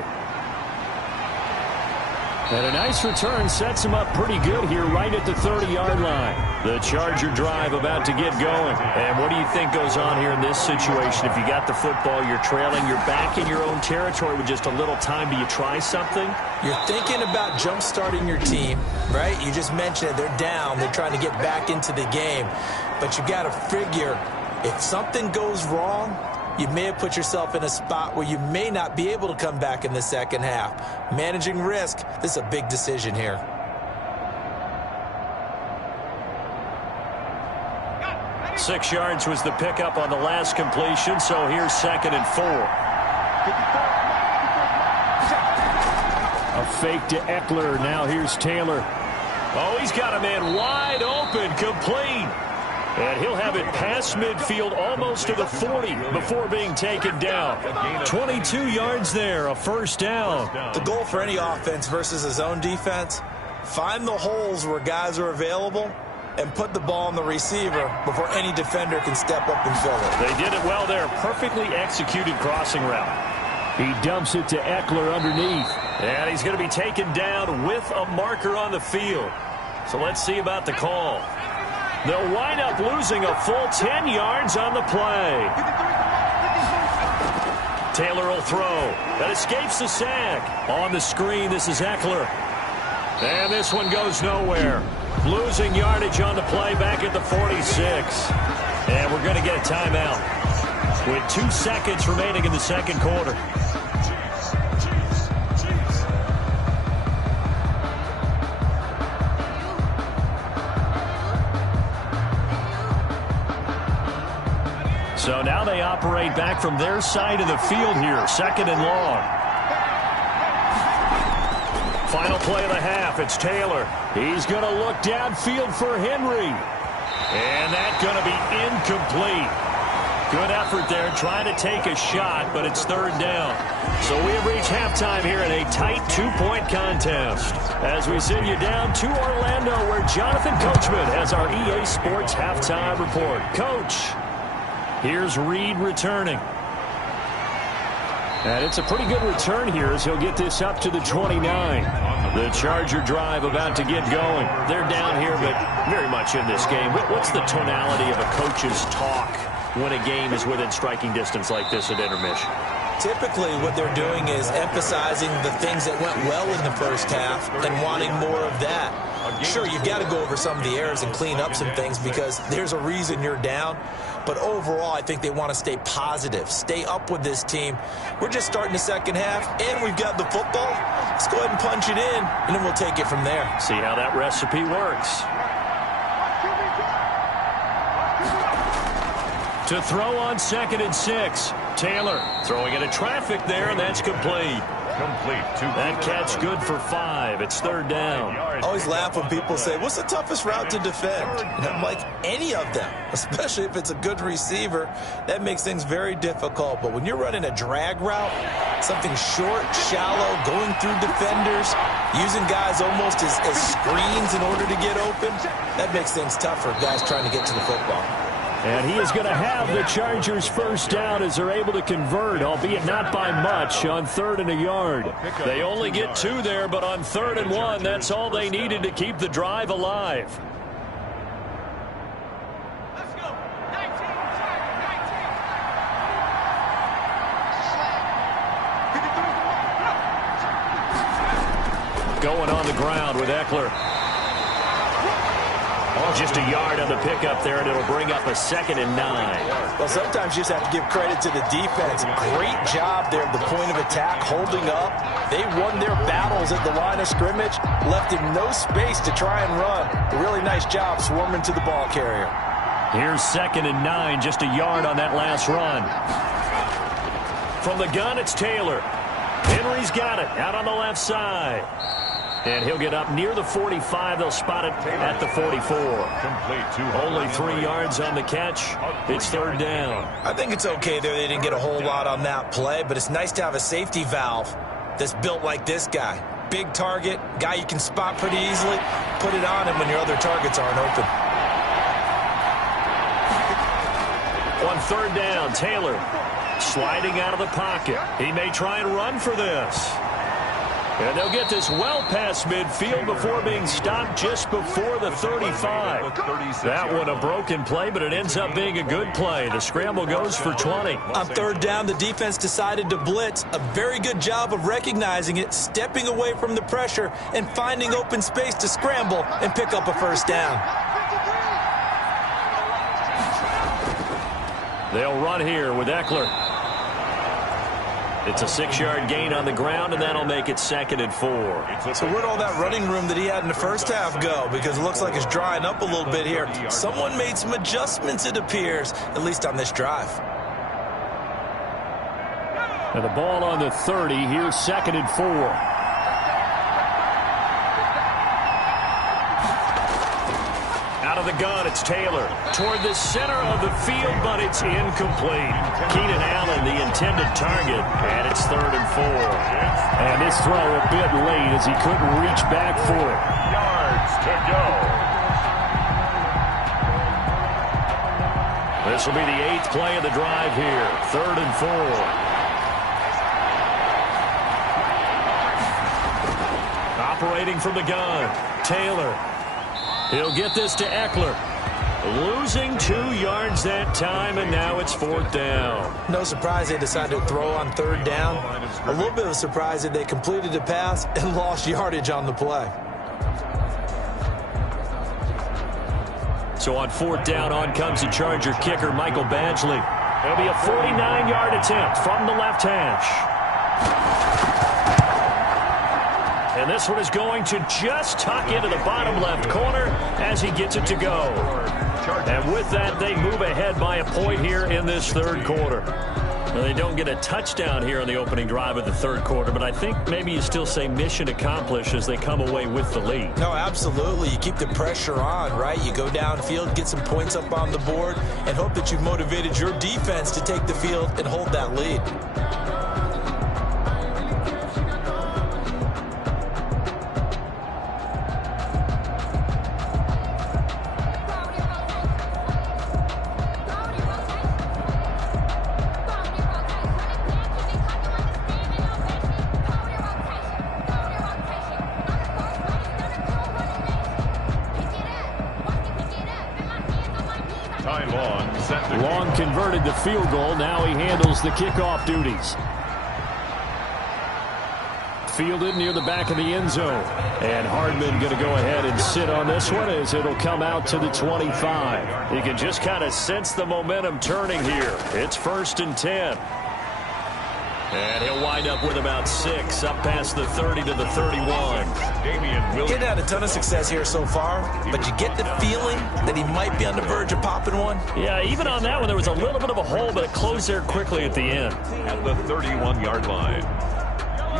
And a nice return sets him up pretty good here right at the 30-yard line. The Charger drive about to get going. And what do you think goes on here in this situation? If you got the football, you're trailing, you're back in your own territory with just a little time. Do you try something? You're thinking about jump-starting your team, right? You just mentioned it. They're down. They're trying to get back into the game. But you got to figure if something goes wrong, you may have put yourself in a spot where you may not be able to come back in the second half. Managing risk, this is a big decision here. Six yards was the pickup on the last completion, so here's 2nd and 4. A fake to Eckler. Now here's Taylor. Oh, he's got a man wide open, complete. And he'll have it past midfield almost to the 40 before being taken down. 22 yards there, a first down. The goal for any offense versus a zone defense, find the holes where guys are available and put the ball on the receiver before any defender can step up and fill it. They did it well there. Perfectly executed crossing route. He dumps it to Eckler underneath. And he's going to be taken down with a marker on the field. So let's see about the call. They'll wind up losing a full 10 yards on the play. Taylor will throw. That escapes the sack. On the screen, this is Eckler. And this one goes nowhere. Losing yardage on the play back at the 46. And we're going to get a timeout with 2 seconds remaining in the second quarter. So now they operate back from their side of the field here, 2nd and long. Final play of the half, it's Taylor. He's going to look downfield for Henry. And that's going to be incomplete. Good effort there, trying to take a shot, but it's 3rd down. So we have reached halftime here in a tight 2-point contest. As we send you down to Orlando, where Jonathan Coachman has our EA Sports halftime report. Coach. Here's Reed returning. And it's a pretty good return here as he'll get this up to the 29. The Charger drive about to get going. They're down here, but very much in this game. What's the tonality of a coach's talk when a game is within striking distance like this at intermission? Typically, what they're doing is emphasizing the things that went well in the first half and wanting more of that. Sure, you've got to go over some of the errors and clean up some things because there's a reason you're down. But overall, I think they want to stay positive, stay up with this team. We're just starting the second half, and we've got the football. Let's go ahead and punch it in, and then we'll take it from there. See how that recipe works. To throw on 2nd and 6. Taylor throwing into traffic there, and that's complete. That catch good for 5. It's 3rd down. I always laugh when people say, what's the toughest route to defend? And I'm like, any of them, especially if it's a good receiver. That makes things very difficult. But when you're running a drag route, something short, shallow, going through defenders, using guys almost as screens in order to get open, that makes things tough for guys trying to get to the football. And he is going to have the Chargers first down as they're able to convert, albeit not by much, on 3rd and a yard. They only get 2 there, but on 3rd and 1, that's all they needed to keep the drive alive. going on the ground with Eckler. Just a yard on the pickup there, and it'll bring up a 2nd and 9. Well, sometimes you just have to give credit to the defense. Great job there at the point of attack, holding up. They won their battles at the line of scrimmage, left him no space to try and run. A really nice job swarming to the ball carrier. Here's 2nd and 9, just a yard on that last run. From the gun, it's Taylor. Henry's got it out on the left side. And he'll get up near the 45. They'll spot it at the 44. Only 3 yards on the catch. It's 3rd down. I think it's okay there. They didn't get a whole lot on that play, but it's nice to have a safety valve that's built like this guy. Big target, guy you can spot pretty easily. Put it on him when your other targets aren't open. On 3rd down, Taylor sliding out of the pocket. He may try and run for this. And they'll get this well past midfield before being stopped just before the 35. That one a broken play, but it ends up being a good play. The scramble goes for 20. On 3rd down, the defense decided to blitz. A very good job of recognizing it, stepping away from the pressure, and finding open space to scramble and pick up a 1st down. They'll run here with Eckler. It's a 6-yard gain on the ground, and that'll make it 2nd and 4. So where'd all that running room that he had in the first half go? Because it looks like it's drying up a little bit here. Someone made some adjustments, it appears, at least on this drive. And the ball on the 30. Here's 2nd and 4. Out of the gun, it's Taylor toward the center of the field, but it's incomplete. Keenan Allen, the intended target, and it's 3rd and 4. And this throw a bit late as he couldn't reach back for it. Yards to go. This will be the 8th play of the drive here. 3rd and 4. Operating from the gun, Taylor. He'll get this to Eckler. Losing 2 yards that time, and now it's 4th down. No surprise they decided to throw on 3rd down. A little bit of a surprise that they completed the pass and lost yardage on the play. So on 4th down, on comes the Charger kicker, Michael Badgley. It'll be a 49-yard attempt from the left hash. And this one is going to just tuck into the bottom left corner as he gets it to go. And with that, they move ahead by a point here in this 3rd quarter. Now, they don't get a touchdown here on the opening drive of the 3rd quarter, but I think maybe you still say mission accomplished as they come away with the lead. No, absolutely. You keep the pressure on, right? You go downfield, get some points up on the board, and hope that you've motivated your defense to take the field and hold that lead. Long converted the field goal. Now he handles the kickoff duties. Fielded near the back of the end zone. And Hardman going to go ahead and sit on this one as it'll come out to the 25. You can just kind of sense the momentum turning here. It's 1st and 10. And he'll wind up with about 6 up past the 30 to the 31. He's had a ton of success here so far, but you get the feeling that he might be on the verge of popping one. Yeah, even on that one, there was a little bit of a hole, but it closed there quickly at the end. At the 31-yard line.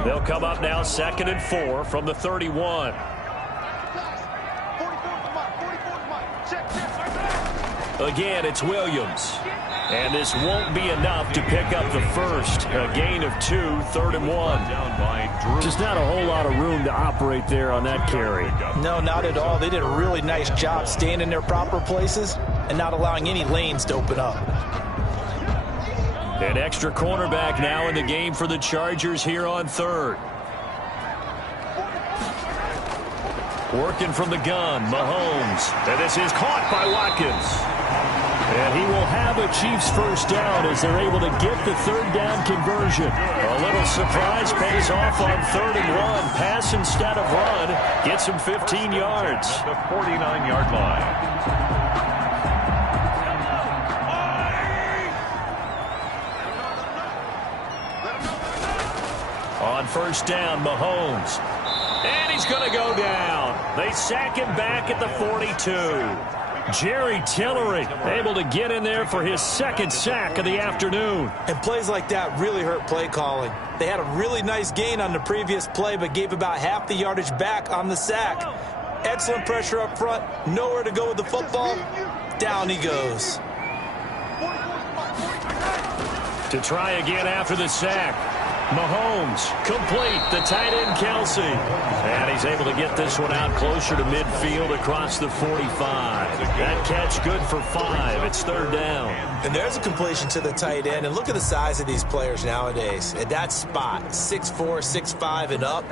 They'll come up now 2nd and 4 from the 31. Again, it's Williams. And this won't be enough to pick up the first. A gain of 2, 3rd and 1. Just not a whole lot of room to operate there on that carry. No, not at all. They did a really nice job staying in their proper places and not allowing any lanes to open up. An extra cornerback now in the game for the Chargers here on 3rd. Working from the gun, Mahomes. And this is caught by Watkins. And he will have a Chiefs first down as they're able to get the third down conversion. A little surprise pays off on 3rd and 1. Pass instead of run. Gets him 15 yards. The 49-yard line. On first down, Mahomes. And he's going to go down. They sack him back at the 42. Jerry Tillery able to get in there for his second sack of the afternoon. And plays like that really hurt play calling. They had a really nice gain on the previous play, but gave about half the yardage back on the sack. Excellent pressure up front. Nowhere to go with the football. Down he goes. To try again after the sack. Mahomes, complete, the tight end Kelsey. And he's able to get this one out closer to midfield across the 45. That catch good for 5. It's 3rd down. And there's a completion to the tight end. And look at the size of these players nowadays. At that spot, 6'4", 6'5", and up.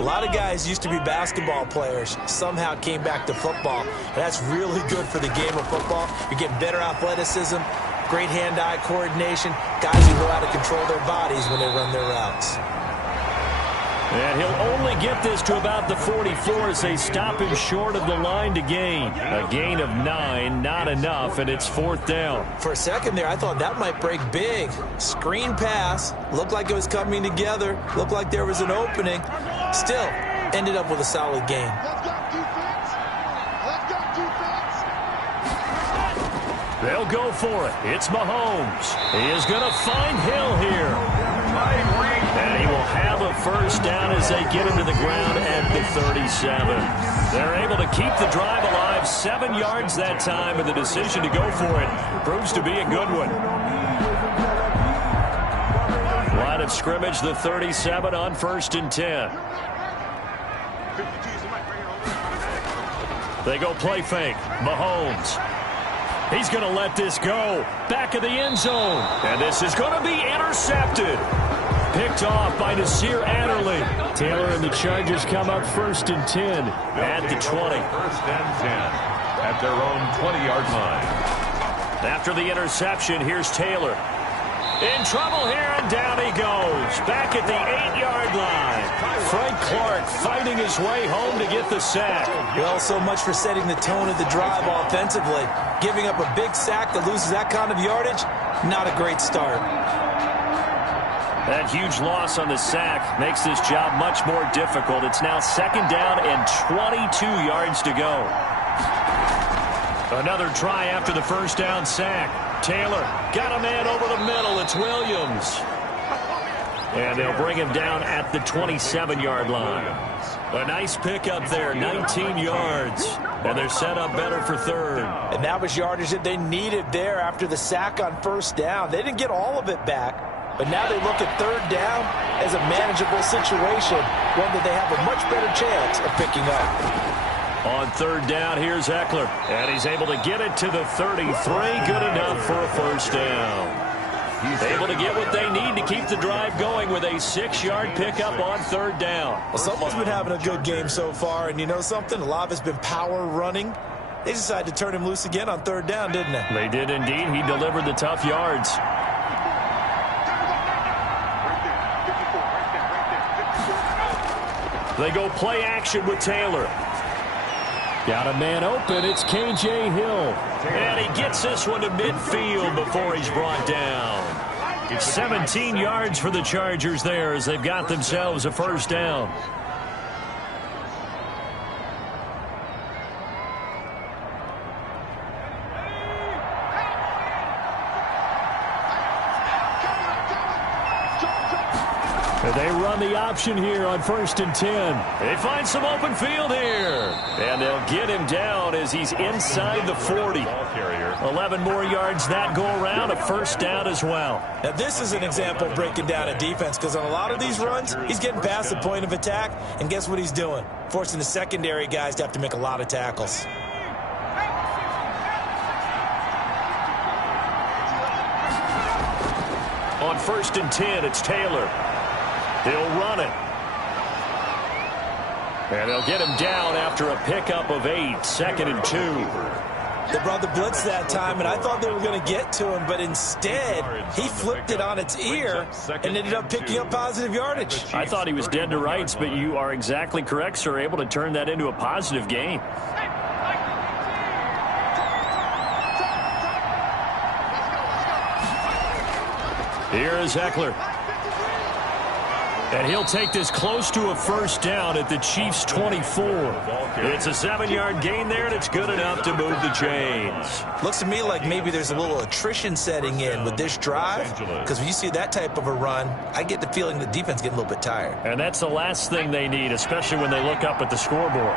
A lot of guys used to be basketball players. Somehow came back to football. And that's really good for the game of football. You're getting better athleticism. Great hand-eye coordination. Guys who know how to control their bodies when they run their routes. And he'll only get this to about the 44 as they stop him short of the line to gain. A gain of 9, not enough, and it's 4th down. For a second there, I thought that might break big. Screen pass. Looked like it was coming together. Looked like there was an opening. Still, ended up with a solid gain. They'll go for it. It's Mahomes. He is going to find Hill here. And he will have a first down as they get him to the ground at the 37. They're able to keep the drive alive. 7 yards that time, and the decision to go for it proves to be a good one. Line of scrimmage, the 37 on 1st and 10. They go play fake. Mahomes. He's going to let this go. Back of the end zone. And this is going to be intercepted. Picked off by Nasir Adderley. Taylor and the Chargers come up 1st and 10 at the 20. 1st and 10 at their own 20-yard line. After the interception, here's Taylor. In trouble here, and down he goes. Back at the 8-yard line. Frank Clark fighting his way home to get the sack. Well, so much for setting the tone of the drive offensively. Giving up a big sack that loses that kind of yardage, not a great start. That huge loss on the sack makes this job much more difficult. It's now 2nd down and 22 yards to go. Another try after the first down sack. Taylor got a man over the middle. It's Williams. And they'll bring him down at the 27-yard line. A nice pickup there, 19 yards. And they're set up better for 3rd. And that was yardage that they needed there after the sack on 1st down. They didn't get all of it back. But now they look at 3rd down as a manageable situation, one that they have a much better chance of picking up. On 3rd down, here's Eckler. And he's able to get it to the 33. Good enough for a first down. He's able to get what they need to keep the drive going with a 6-yard pickup on 3rd down. Well, someone's been having a good game so far, and you know something? A lot of it's been power running. They decided to turn him loose again on 3rd down, didn't they? They did indeed. He delivered the tough yards. They go play action with Taylor. Got a man open. It's K.J. Hill. And he gets this one to midfield before he's brought down. It's 17 yards for the Chargers there as they've got themselves a first down. They run the option here on 1st and 10. They find some open field here. And they'll get him down as he's inside the 40. 11 more yards that go around, a first down as well. Now this is an example of breaking down a defense, because on a lot of these runs, he's getting past the point of attack, and guess what he's doing? Forcing the secondary guys to have to make a lot of tackles. On 1st and 10, it's Taylor. He'll run it. And they'll get him down after a pickup of 8. 2nd and 2. They brought the blitz that time, and I thought they were going to get to him, but instead, he flipped it on its ear and ended up picking up positive yardage. I thought he was dead to rights, but you are exactly correct, sir, able to turn that into a positive gain. Here is Eckler. And he'll take this close to a first down at the Chiefs' 24. It's a 7-yard gain there, and it's good enough to move the chains. Looks to me like maybe there's a little attrition setting in with this drive, because when you see that type of a run, I get the feeling the defense getting a little bit tired. And that's the last thing they need, especially when they look up at the scoreboard.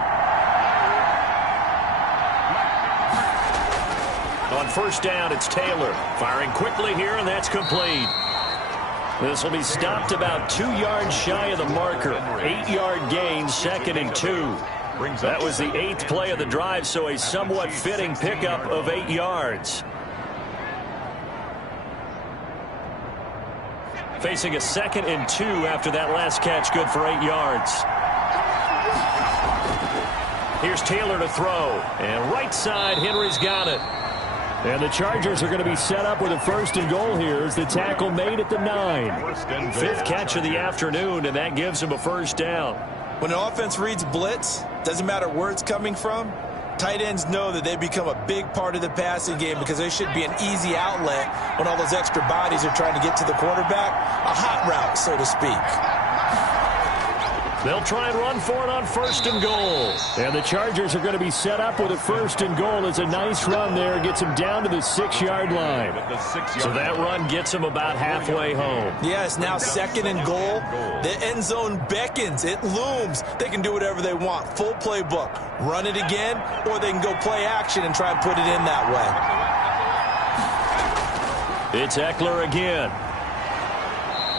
On first down, it's Taylor. Firing quickly here, and that's complete. This will be stopped about 2 yards shy of the marker. 8-yard gain, 2nd and 2. That was the 8th play of the drive, so a somewhat fitting pickup of 8 yards. Facing a 2nd and 2 after that last catch, good for 8 yards. Here's Taylor to throw. And right side, Henry's got it. And the Chargers are going to be set up with a 1st and goal here as the tackle made at the 9. 5th catch of the afternoon, and that gives him a first down. When an offense reads blitz, doesn't matter where it's coming from, tight ends know that they become a big part of the passing game because they should be an easy outlet when all those extra bodies are trying to get to the quarterback. A hot route, so to speak. They'll try and run for it on 1st and goal. And the Chargers are going to be set up with a 1st and goal. It's a nice run there. Gets them down to the 6-yard line. So that run gets them about halfway home. Yeah, it's now 2nd and goal. The end zone beckons. It looms. They can do whatever they want. Full playbook. Run it again, or they can go play action and try and put it in that way. It's Eckler again.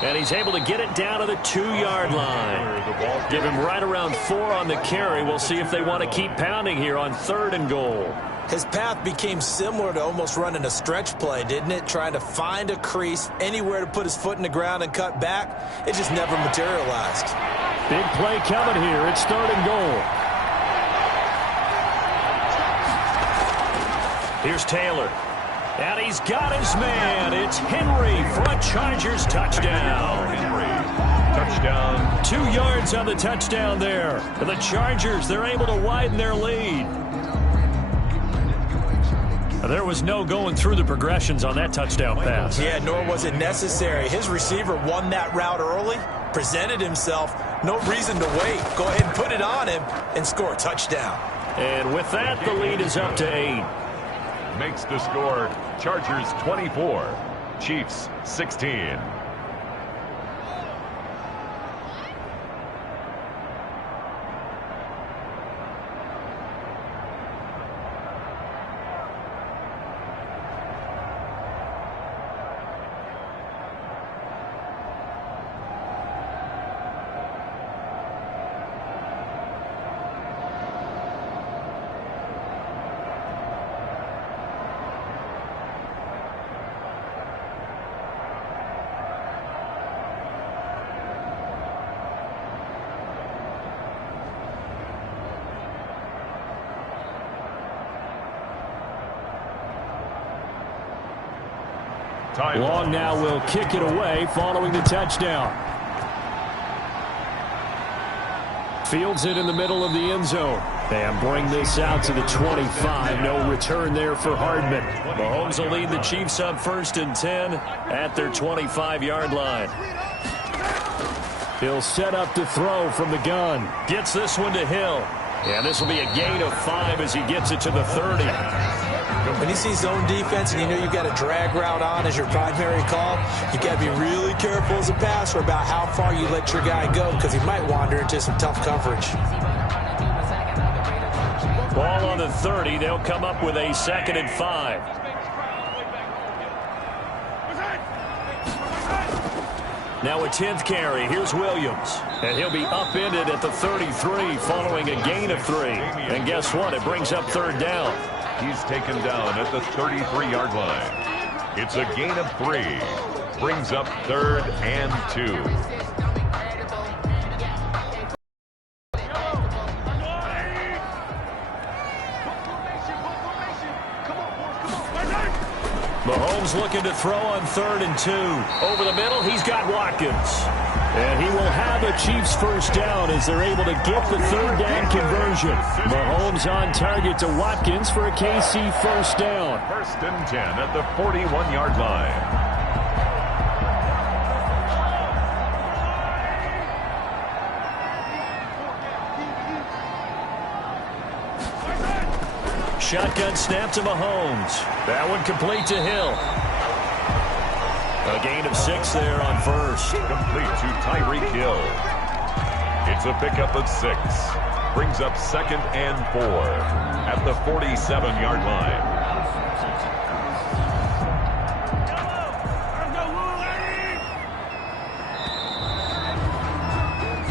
And he's able to get it down to the 2-yard line. Give him right around 4 on the carry. We'll see if they want to keep pounding here on 3rd and goal. His path became similar to almost running a stretch play, didn't it? Trying to find a crease, anywhere to put his foot in the ground and cut back. It just never materialized. Big play coming here. It's 3rd and goal. Here's Taylor. And he's got his man. It's Henry for a Chargers touchdown. Touchdown. 2 yards on the touchdown there. And the Chargers, they're able to widen their lead. There was no going through the progressions on that touchdown pass. Yeah, nor was it necessary. His receiver won that route early, presented himself. No reason to wait. Go ahead and put it on him and score a touchdown. And with that, the lead is up to 8. Makes the score Chargers 24, Chiefs 16. Long now will kick it away following the touchdown. Fields it in the middle of the end zone. And bring this out to the 25. No return there for Hardman. Mahomes will lead the Chiefs up 1st and 10 at their 25-yard line. He'll set up to throw from the gun. Gets this one to Hill. And this will be a gain of 5 as he gets it to the 30. When you see zone defense and you know you've got a drag route on as your primary call, you've got to be really careful as a passer about how far you let your guy go because he might wander into some tough coverage. Ball on the 30. They'll come up with a 2nd and 5. Now a 10th carry. Here's Williams. And he'll be upended at the 33 following a gain of 3. And guess what? It brings up 3rd down. He's taken down at the 33-yard line. It's a gain of 3. Brings up 3rd and 2. Mahomes looking to throw on 3rd and 2. Over the middle, he's got Watkins. And he will have a Chiefs first down as they're able to get the 3rd down conversion. Mahomes on target to Watkins for a KC first down. 1st and 10 at the 41-yard line. Shotgun snap to Mahomes. That one complete to Hill. A gain of 6 there on first. Complete to Tyreek Hill. It's a pickup of 6. Brings up 2nd and 4 at the 47-yard line.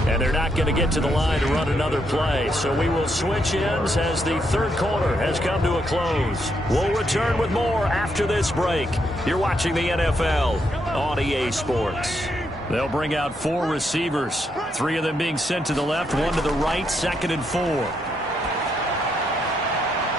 And they're not going to get to the line to run another play. So we will switch ends as the 3rd quarter has come to a close. We'll return with more after this break. You're watching the NFL on EA Sports. They'll bring out 4 receivers, 3 of them being sent to the left, 1 to the right, 2nd and 4.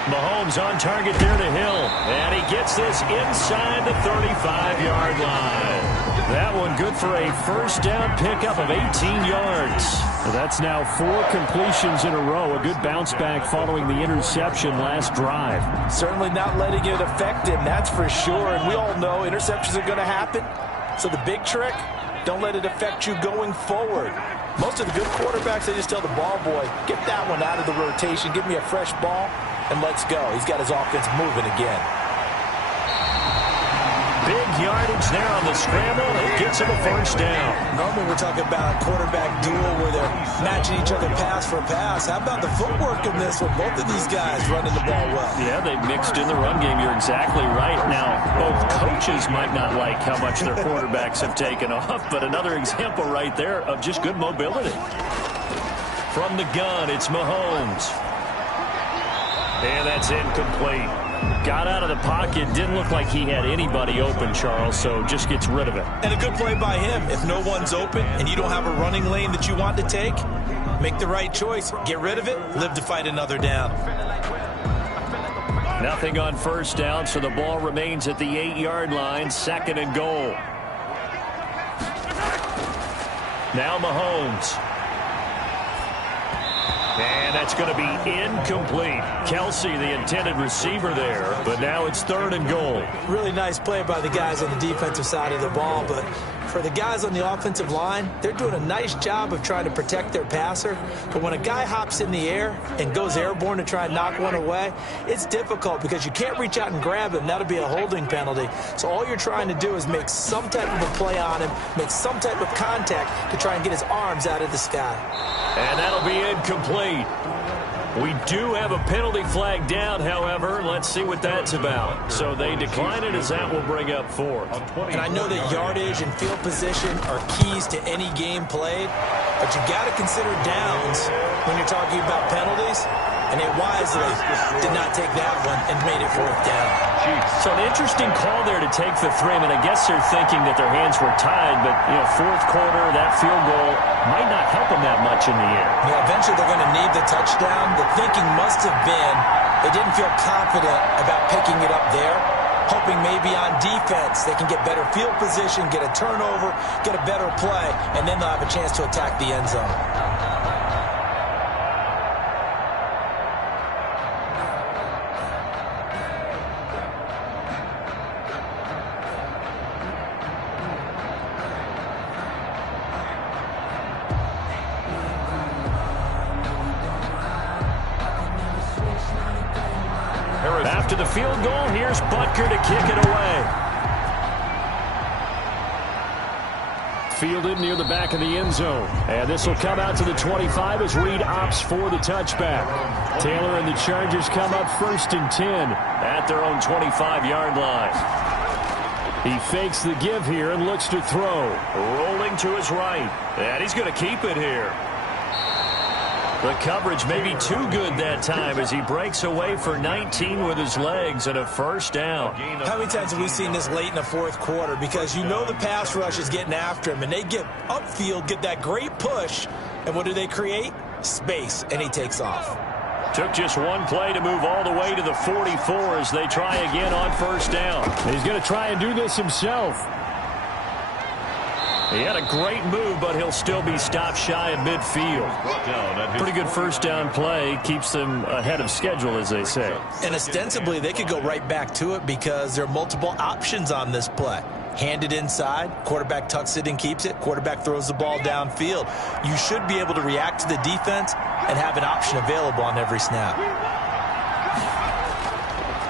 Mahomes on target there to Hill. And he gets this inside the 35-yard line. That one good for a first down pickup of 18 yards. Well, that's now 4 completions in a row. A good bounce back following the interception last drive. Certainly not letting it affect him, that's for sure. And we all know interceptions are going to happen. So the big trick, don't let it affect you going forward. Most of the good quarterbacks, they just tell the ball boy, get that one out of the rotation, give me a fresh ball, and let's go. He's got his offense moving again. Big yardage there on the scramble. It gets him a first down. Normally we're talking about a quarterback duel where they're matching each other pass for pass. How about the footwork in this one? Both of these guys running the ball well. Yeah, they mixed in the run game. You're exactly right. Now, both coaches might not like how much their quarterbacks have taken off, but another example right there of just good mobility. From the gun, it's Mahomes. And that's incomplete. Got out of the pocket. Didn't look like he had anybody open, Charles, so just gets rid of it. And a good play by him. If no one's open and you don't have a running lane that you want to take, make the right choice. Get rid of it. Live to fight another down. Nothing on first down, so the ball remains at the 8-yard line. 2nd and goal. Now Mahomes. And that's going to be incomplete. Kelsey, the intended receiver there, but now it's 3rd and goal. Really nice play by the guys on the defensive side of the ball, but for the guys on the offensive line, they're doing a nice job of trying to protect their passer. But when a guy hops in the air and goes airborne to try and knock one away, it's difficult because you can't reach out and grab him. That'll be a holding penalty. So all you're trying to do is make some type of a play on him, make some type of contact to try and get his arms out of the sky. And that'll be incomplete. We do have a penalty flag down, however. Let's see what that's about. So they decline it as that will bring up 4th. And I know that yardage and field position are keys to any game played, but you got to consider downs when you're talking about penalties. And they wisely did not take that one and made it 4th down. So an interesting call there to take the 3. I mean, I guess they're thinking that their hands were tied, but, 4th quarter, that field goal might not help them that much in the air. Yeah, eventually they're going to need the touchdown. The thinking must have been they didn't feel confident about picking it up there, hoping maybe on defense they can get better field position, get a turnover, get a better play, and then they'll have a chance to attack the end zone. After the field goal, here's Butker to kick it away. Fielded near the back of the end zone. And this will come out to the 25 as Reed opts for the touchback. Taylor and the Chargers come up 1st and 10 at their own 25-yard line. He fakes the give here and looks to throw. Rolling to his right. And he's going to keep it here. The coverage may be too good that time as he breaks away for 19 with his legs and a first down. How many times have we seen this late in the 4th quarter? Because you know the pass rush is getting after him, and they get upfield, get that great push, and what do they create? Space, and he takes off. Took just one play to move all the way to the 44 as they try again on first down. He's going to try and do this himself. He had a great move, but he'll still be stopped shy of midfield. Pretty good first down play. Keeps them ahead of schedule, as they say. And ostensibly, they could go right back to it because there are multiple options on this play. Hand it inside, quarterback tucks it and keeps it, quarterback throws the ball downfield. You should be able to react to the defense and have an option available on every snap.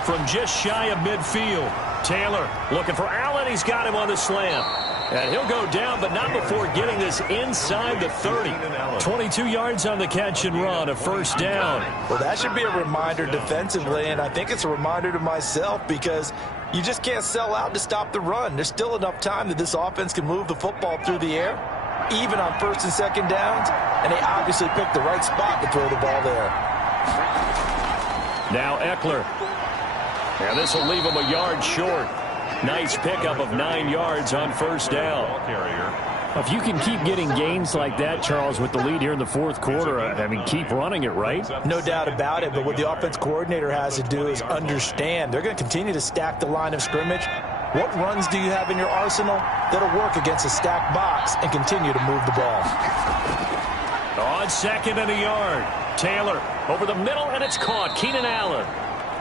From just shy of midfield, Taylor looking for Allen. He's got him on the slam. And he'll go down, but not before getting this inside the 30. 22 yards on the catch and run, a first down. Well, that should be a reminder defensively, and I think it's a reminder to myself because you just can't sell out to stop the run. There's still enough time that this offense can move the football through the air, even on first and second downs, and they obviously picked the right spot to throw the ball there. Now Eckler. And this will leave him a yard short. Nice pickup of 9 yards on first down. If you can keep getting gains like that, Charles, with the lead here in the fourth quarter, I mean, keep running it, right? No doubt about it, but what the offense coordinator has to do is understand. They're going to continue to stack the line of scrimmage. What runs do you have in your arsenal that'll work against a stacked box and continue to move the ball? On second and a yard. Taylor over the middle, and it's caught. Keenan Allen.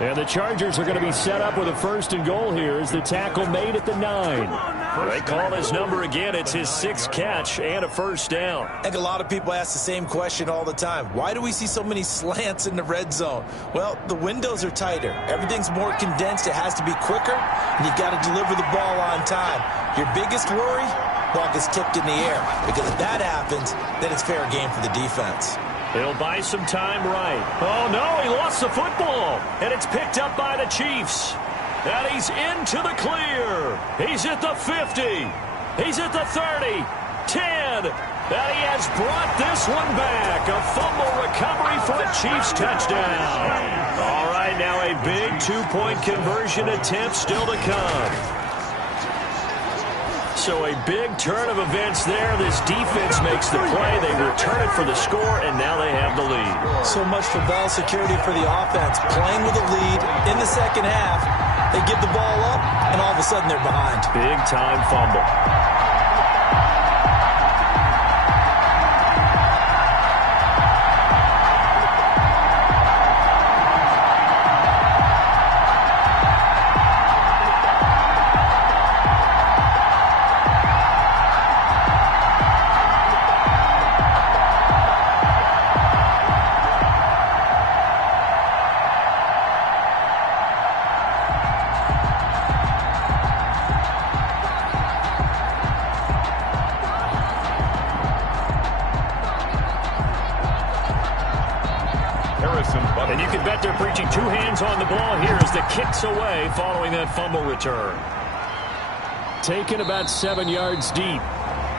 And the Chargers are going to be set up with a first and goal here as the tackle made at the 9. They call his number again. It's his 6th catch and a first down. I think a lot of people ask the same question all the time. Why do we see so many slants in the red zone? Well, the windows are tighter. Everything's more condensed. It has to be quicker, and you've got to deliver the ball on time. Your biggest worry? Ball gets tipped in the air, because if that happens, then it's fair game for the defense. He'll buy some time right. Oh, no, he lost the football. And it's picked up by the Chiefs. And he's into the clear. He's at the 50. He's at the 30. 10. And he has brought this one back. A fumble recovery for a Chiefs touchdown. All right, now a big two-point conversion attempt still to come. So a big turn of events there. This defense makes the play. They return it for the score, and now they have the lead. So much for ball security for the offense. Playing with a lead in the second half. They give the ball up, and all of a sudden they're behind. Big-time fumble. And you can bet they're preaching two hands on the ball here as the kick's away following that fumble return. Taken about 7 yards deep.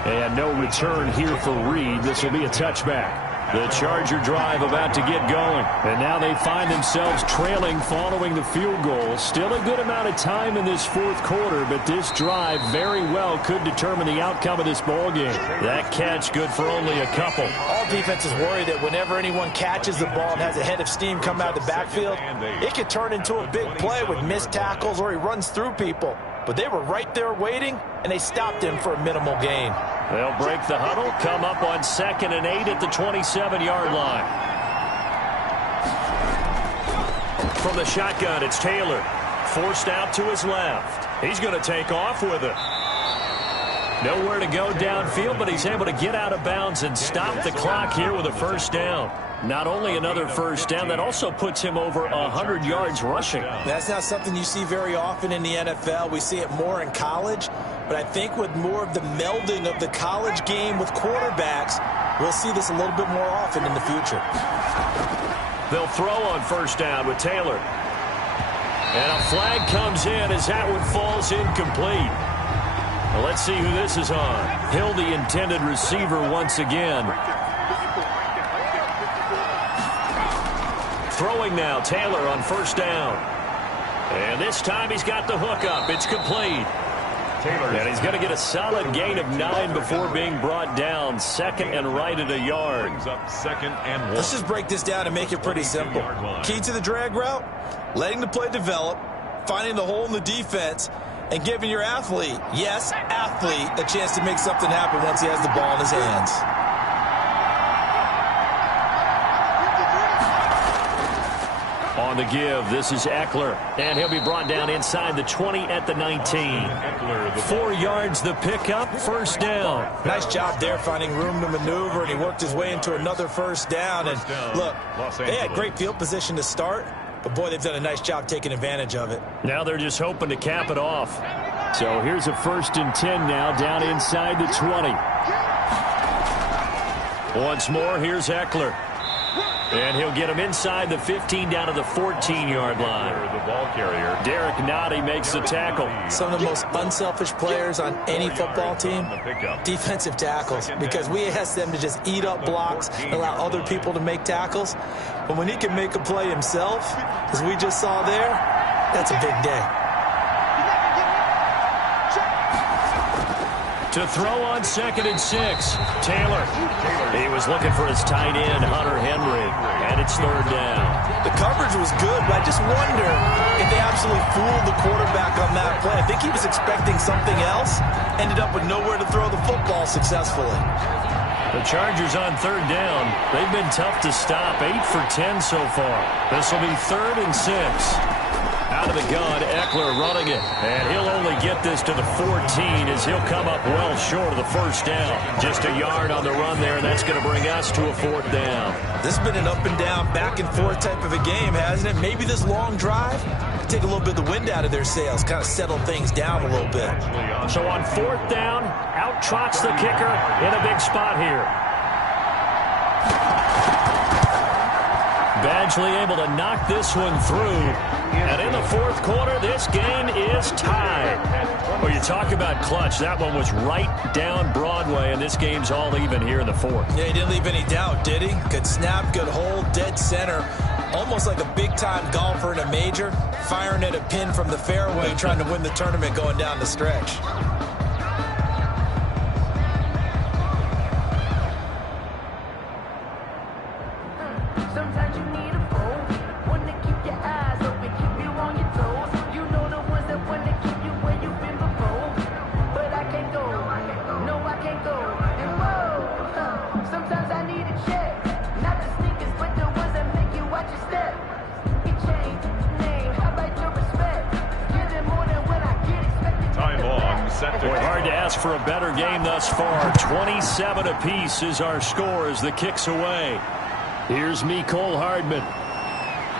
And no return here for Reed. This will be a touchback. The Charger drive about to get going. And now they find themselves trailing following the field goal. Still a good amount of time in this fourth quarter, but this drive very well could determine the outcome of this ball game. That catch good for only a couple. All defenses worry that whenever anyone catches the ball and has a head of steam come out of the backfield, it could turn into a big play with missed tackles or he runs through people. But they were right there waiting, and they stopped him for a minimal gain. They'll break the huddle, come up on 2nd and 8 at the 27-yard line. From the shotgun, it's Taylor. Forced out to his left. He's going to take off with it. Nowhere to go downfield, but he's able to get out of bounds and stop the clock here with a first down. Not only another first down, that also puts him over 100 yards rushing. That's not something you see very often in the NFL. We see it more in college. But I think with more of the melding of the college game with quarterbacks, we'll see this a little bit more often in the future. They'll throw on first down with Taylor. And a flag comes in as that one falls incomplete. Well, let's see who this is on. Hill, the intended receiver once again. Throwing now, Taylor on first down. And this time he's got the hook up. It's complete. And he's going to get a solid gain of 9 before being brought down. Second and right at a yard. Brings up second and 1. Let's just break this down and make it pretty simple. Key to the drag route, letting the play develop, finding the hole in the defense, and giving your athlete, yes, athlete, a chance to make something happen once he has the ball in his hands. On the give, this is Eckler, and he'll be brought down inside the 20 at the 19. 4 yards the pickup, first down. Nice job there finding room to maneuver, and he worked his way into another first down. And look, they had great field position to start, but boy, they've done a nice job taking advantage of it. Now they're just hoping to cap it off. So here's a 1st and 10 now, down inside the 20. Once more, here's Eckler. And he'll get him inside the 15 down to the 14-yard line. The ball carrier. Derek Nottie makes the tackle. Some of the most unselfish players on any football team, defensive tackles, because we ask them to just eat up blocks and allow other people to make tackles. But when he can make a play himself, as we just saw there, that's a big day. To throw on 2nd and 6, Taylor. He was looking for his tight end, Hunter Henry, and it's 3rd down. The coverage was good, but I just wonder if they absolutely fooled the quarterback on that play. I think he was expecting something else, ended up with nowhere to throw the football successfully. The Chargers on 3rd down. They've been tough to stop, 8 for 10 so far. This will be 3rd and 6. Out of the gun, Eckler running it. And he'll only get this to the 14 as he'll come up well short of the first down. Just a yard on the run there, and that's going to bring us to a 4th down. This has been an up and down, back and forth type of a game, hasn't it? Maybe this long drive could take a little bit of the wind out of their sails, kind of settle things down a little bit. So on 4th down, out trots the kicker in a big spot here. Badgley able to knock this one through. And in the 4th quarter, this game is tied. Well, you talk about clutch. That one was right down Broadway, and this game's all even here in the 4th. Yeah, he didn't leave any doubt, did he? Good snap, good hold, dead center. Almost like a big-time golfer in a major, firing at a pin from the fairway, trying to win the tournament going down the stretch. Boy, hard to ask for a better game thus far. 27 apiece is our score as the kick's away. Here's Mecole Hardman.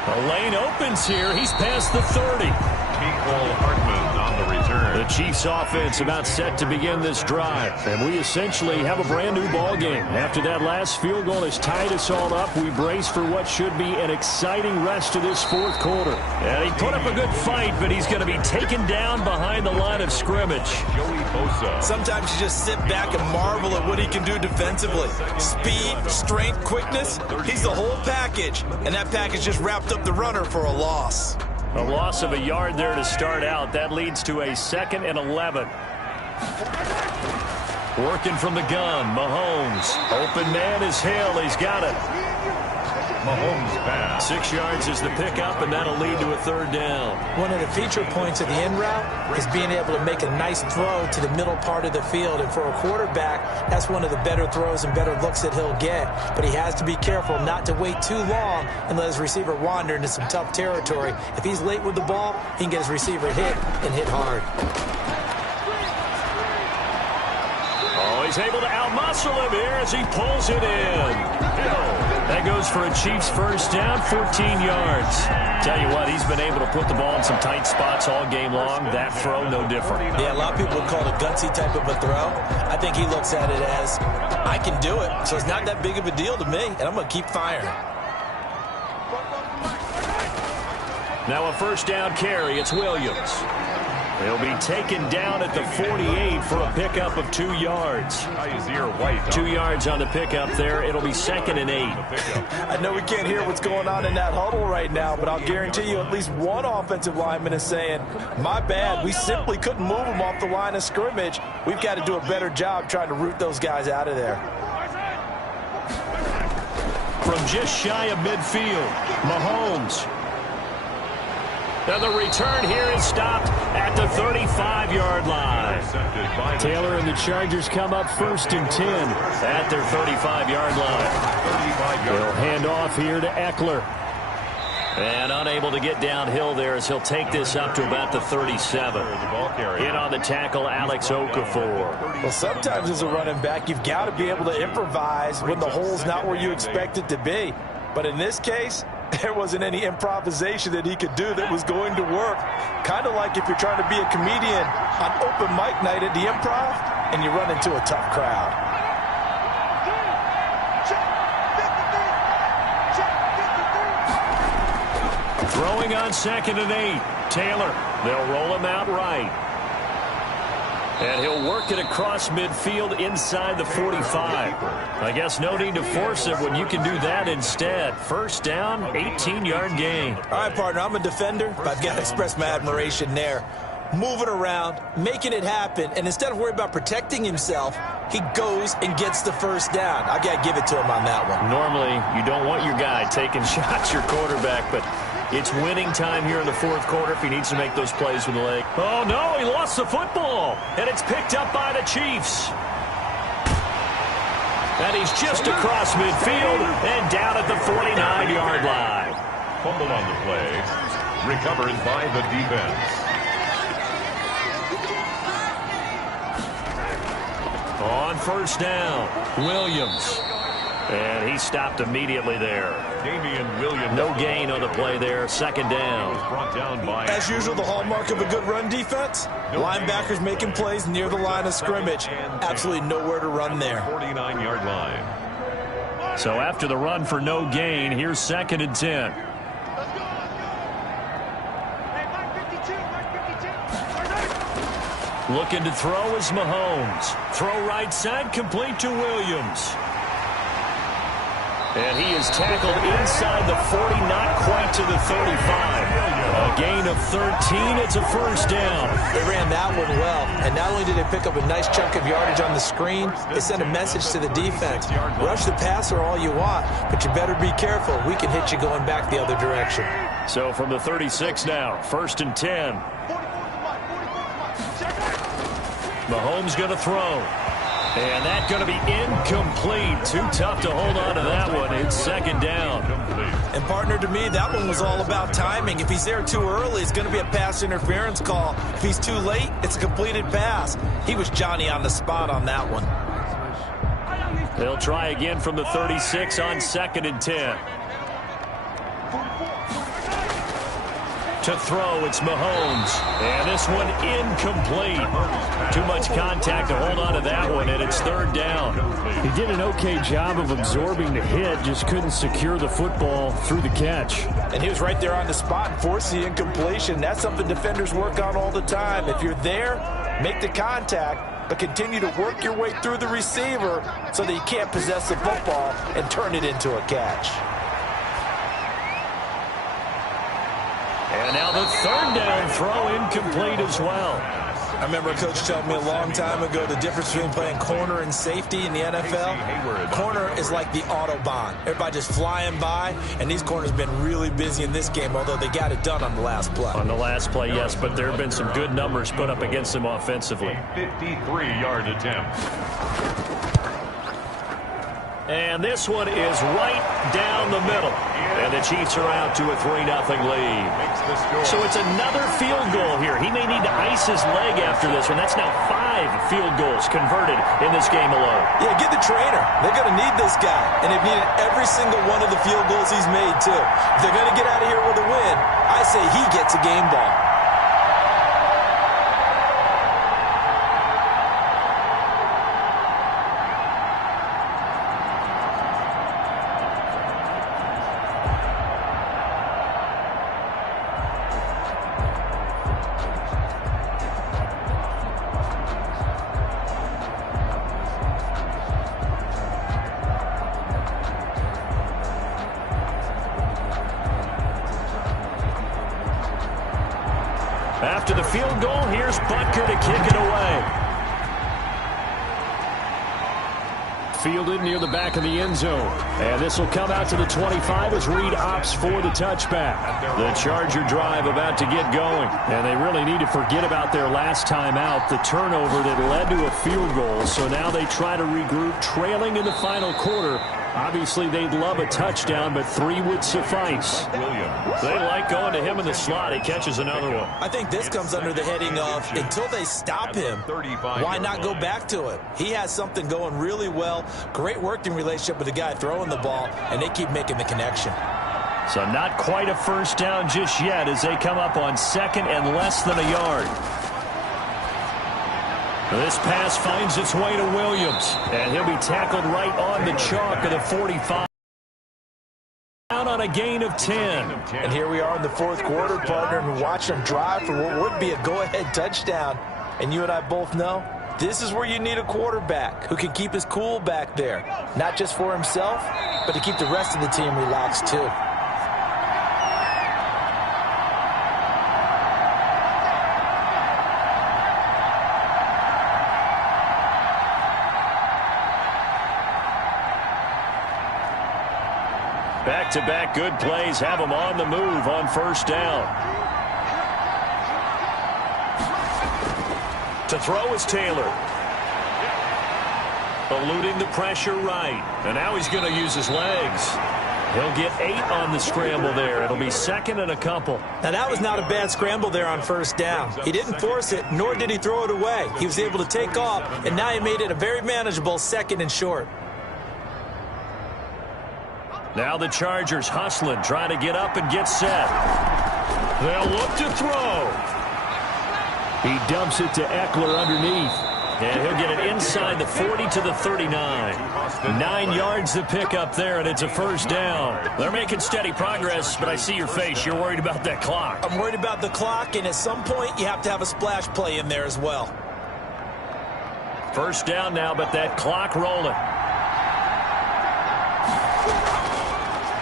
The lane opens here. He's past the 30. Mecole Hardman on the return. The Chiefs offense about set to begin this drive. And we essentially have a brand new ball game. After that last field goal has tied us all up, we brace for what should be an exciting rest of this 4th quarter. And he put up a good fight, but he's going to be taken down behind the line of scrimmage. Sometimes you just sit back and marvel at what he can do defensively. Speed, strength, quickness, he's the whole package. And that package just wrapped up the runner for a loss. A loss of a yard there to start out. That leads to a 2nd and 11. Working from the gun, Mahomes. Open man is Hill. He's got it. Mahomes pass. 6 yards is the pickup, and that'll lead to a 3rd down. One of the feature points of the in route is being able to make a nice throw to the middle part of the field. And for a quarterback, that's one of the better throws and better looks that he'll get. But he has to be careful not to wait too long and let his receiver wander into some tough territory. If he's late with the ball, he can get his receiver hit and hit hard. Oh, he's able to outmuscle him here as he pulls it in. That goes for a Chiefs first down, 14 yards. Tell you what, he's been able to put the ball in some tight spots all game long. That throw, no different. Yeah, a lot of people would call it a gutsy type of a throw. I think he looks at it as, I can do it, so it's not that big of a deal to me, and I'm going to keep firing. Now a first down carry, it's Williams. He'll be taken down at the 48 for a pickup of 2 yards. 2 yards on the pickup there. It'll be 2nd and 8. I know we can't hear what's going on in that huddle right now, but I'll guarantee you at least one offensive lineman is saying, my bad, we simply couldn't move them off the line of scrimmage. We've got to do a better job trying to root those guys out of there. From just shy of midfield, Mahomes. And the return here is stopped at the 35-yard line. Taylor and the Chargers come up 1st and 10 at their 35-yard line. They'll hand off here to Eckler. And unable to get downhill there as he'll take this up to about the 37. In on the tackle, Alex Okafor. Well, sometimes as a running back, you've got to be able to improvise when the hole's not where you expect it to be. But in this case, there wasn't any improvisation that he could do that was going to work. Kind of like if you're trying to be a comedian on open mic night at the Improv and you run into a tough crowd. Throwing on 2nd and 8. Taylor. They'll roll him out right. And he'll work it across midfield inside the 45. I guess no need to force it when you can do that instead. 1st down, 18-yard gain. All right, partner, I'm a defender, but I've got to express my admiration there. Moving around, making it happen, and instead of worrying about protecting himself, he goes and gets the 1st down. I got to give it to him on that one. Normally, you don't want your guy taking shots, your quarterback, but it's winning time here in the 4th quarter if he needs to make those plays with the leg. Oh, no, he lost the football, and it's picked up by the Chiefs. And he's just across midfield and down at the 49-yard line. Fumble on the play. Recovered by the defense. On 1st down, Williams. And he stopped immediately there. No gain on the play there. 2nd down. As usual, the hallmark of a good run defense. Linebackers making plays near the line of scrimmage. Absolutely nowhere to run there. 49-yard line. So after the run for no gain, here's 2nd and 10. Looking to throw is Mahomes. Throw right side, complete to Williams. And he is tackled inside the 40, not quite to the 35. A gain of 13. It's a 1st down. They ran that one well, and not only did they pick up a nice chunk of yardage on the screen, they sent a message to the defense. Rush the passer all you want, but you better be careful. We can hit you going back the other direction. So from the 36 now, 1st and 10. Mahomes going to throw. And that's going to be incomplete. Too tough to hold on to that one. It's 2nd down. And, partner, to me, that one was all about timing. If he's there too early, it's going to be a pass interference call. If he's too late, it's a completed pass. He was Johnny on the spot on that one. They'll try again from the 36 on 2nd and 10. To throw, it's Mahomes. And this one incomplete. Too much contact to hold on to that one, and it's 3rd down. He did an okay job of absorbing the hit, just couldn't secure the football through the catch. And he was right there on the spot and forced the incompletion. That's something defenders work on all the time. If you're there, make the contact, but continue to work your way through the receiver so that you can't possess the football and turn it into a catch. And now the 3rd down throw incomplete as well. I remember a coach telling me a long time ago the difference between playing corner and safety in the NFL. Corner is like the Autobahn. Everybody just flying by, and these corners have been really busy in this game, although they got it done on the last play. On the last play, yes, but there have been some good numbers put up against them offensively. 53-yard attempt. And this one is right down the middle. And the Chiefs are out to a 3-0 lead. So it's another field goal here. He may need to ice his leg after this one. That's now 5 field goals converted in this game alone. Yeah, get the trainer. They're going to need this guy. And they've needed every single one of the field goals he's made, too. If they're going to get out of here with a win, I say he gets a game ball. After the field goal, here's Butker to kick it away. Fielded near the back of the end zone. And this will come out to the 25 as Reed opts for the touchback. The Charger drive about to get going. And they really need to forget about their last time out, the turnover that led to a field goal. So now they try to regroup, trailing in the final quarter. Obviously, they'd love a touchdown, but 3 would suffice. They like going to him in the slot. He catches another one. I think this comes under the heading of until they stop him, why not go back to it? He has something going really well. Great working relationship with the guy throwing the ball, and they keep making the connection. So not quite a first down just yet as they come up on second and less than a yard. This pass finds its way to Williams, and he'll be tackled right on the chalk of the 45. Down on a gain of 10. And here we are in the fourth quarter, partner, and watch them drive for what would be a go-ahead touchdown. And you and I both know this is where you need a quarterback who can keep his cool back there, not just for himself, but to keep the rest of the team relaxed too. Back-to-back good plays have them on the move on first down. To throw is Taylor. Eluding the pressure right. And now he's going to use his legs. He'll get 8 on the scramble there. It'll be second and a couple. Now, that was not a bad scramble there on first down. He didn't force it, nor did he throw it away. He was able to take off, and now he made it a very manageable second and short. Now the Chargers hustling, trying to get up and get set. They'll look to throw. He dumps it to Eckler underneath. And he'll get it inside the 40 to the 39. 9 yards to pick up there, and it's a first down. They're making steady progress, but I see your face. You're worried about that clock. I'm worried about the clock, and at some point you have to have a splash play in there as well. First down now, but that clock rolling.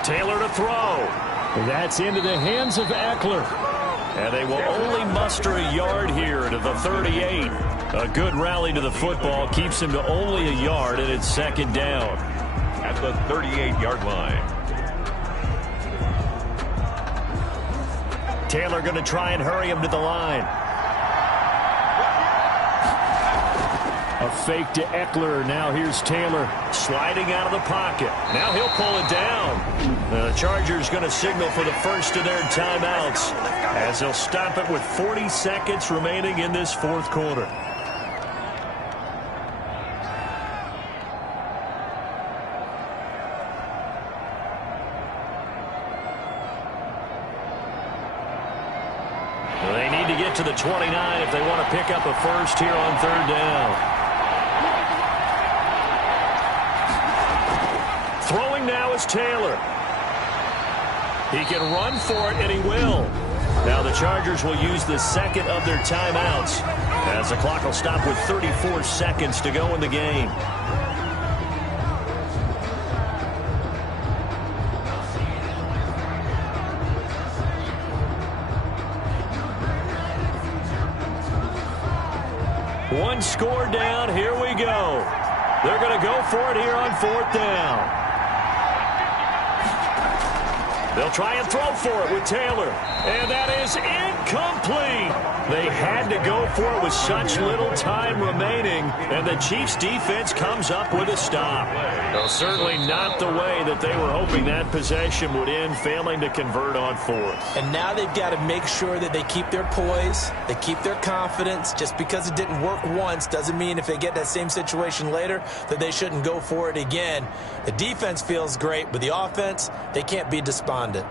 Taylor to throw. That's into the hands of Eckler. And they will only muster a yard here to the 38. A good rally to the football keeps him to only a yard, and it's second down. At the 38-yard line. Taylor going to try and hurry him to the line. A fake to Eckler. Now here's Taylor sliding out of the pocket. Now he'll pull it down. The Chargers going to signal for the first of their timeouts as they'll stop it with 40 seconds remaining in this fourth quarter. They need to get to the 29 if they want to pick up a first here on third down. Throwing now is Taylor. He can run for it, and he will. Now the Chargers will use the second of their timeouts as the clock will stop with 34 seconds to go in the game. One score down. Here we go. They're going to go for it here on fourth down. They'll try and throw for it with Taylor. And that is incomplete. They had to go for it with such little time remaining. And the Chiefs defense comes up with a stop. Well, certainly not the way that they were hoping that possession would end, failing to convert on fourth. And now they've got to make sure that they keep their poise, they keep their confidence. Just because it didn't work once doesn't mean if they get that same situation later that they shouldn't go for it again. The defense feels great, but the offense, they can't be despondent.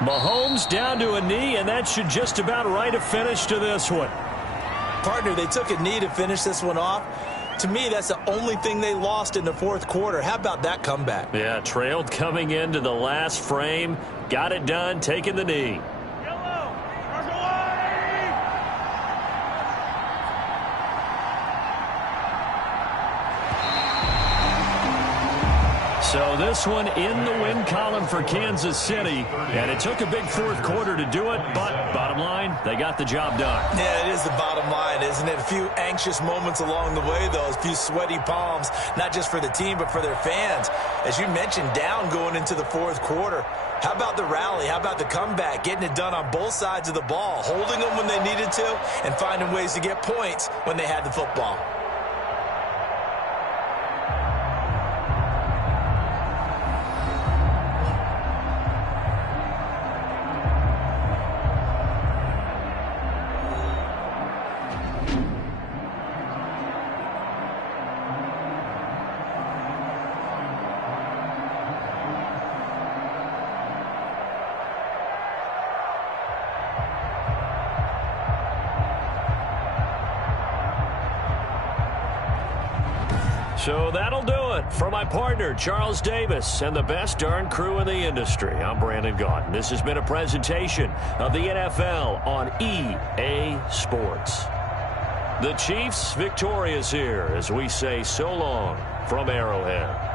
Mahomes down to a knee, and that should just about write a finish to this one. Partner, they took a knee to finish this one off. To me, that's the only thing they lost in the fourth quarter. How about that comeback? Yeah, trailed coming into the last frame. Got it done, taking the knee. So this one in the win column for Kansas City, and it took a big fourth quarter to do it, but bottom line, they got the job done. Yeah, it is the bottom line, isn't it? A few anxious moments along the way, though, a few sweaty palms, not just for the team, but for their fans. As you mentioned, down going into the fourth quarter. How about the rally? How about the comeback? Getting it done on both sides of the ball, holding them when they needed to, and finding ways to get points when they had the football. So that'll do it for my partner, Charles Davis, and the best darn crew in the industry. I'm Brandon Gaudin. This has been a presentation of the NFL on EA Sports. The Chiefs victorious here as we say so long from Arrowhead.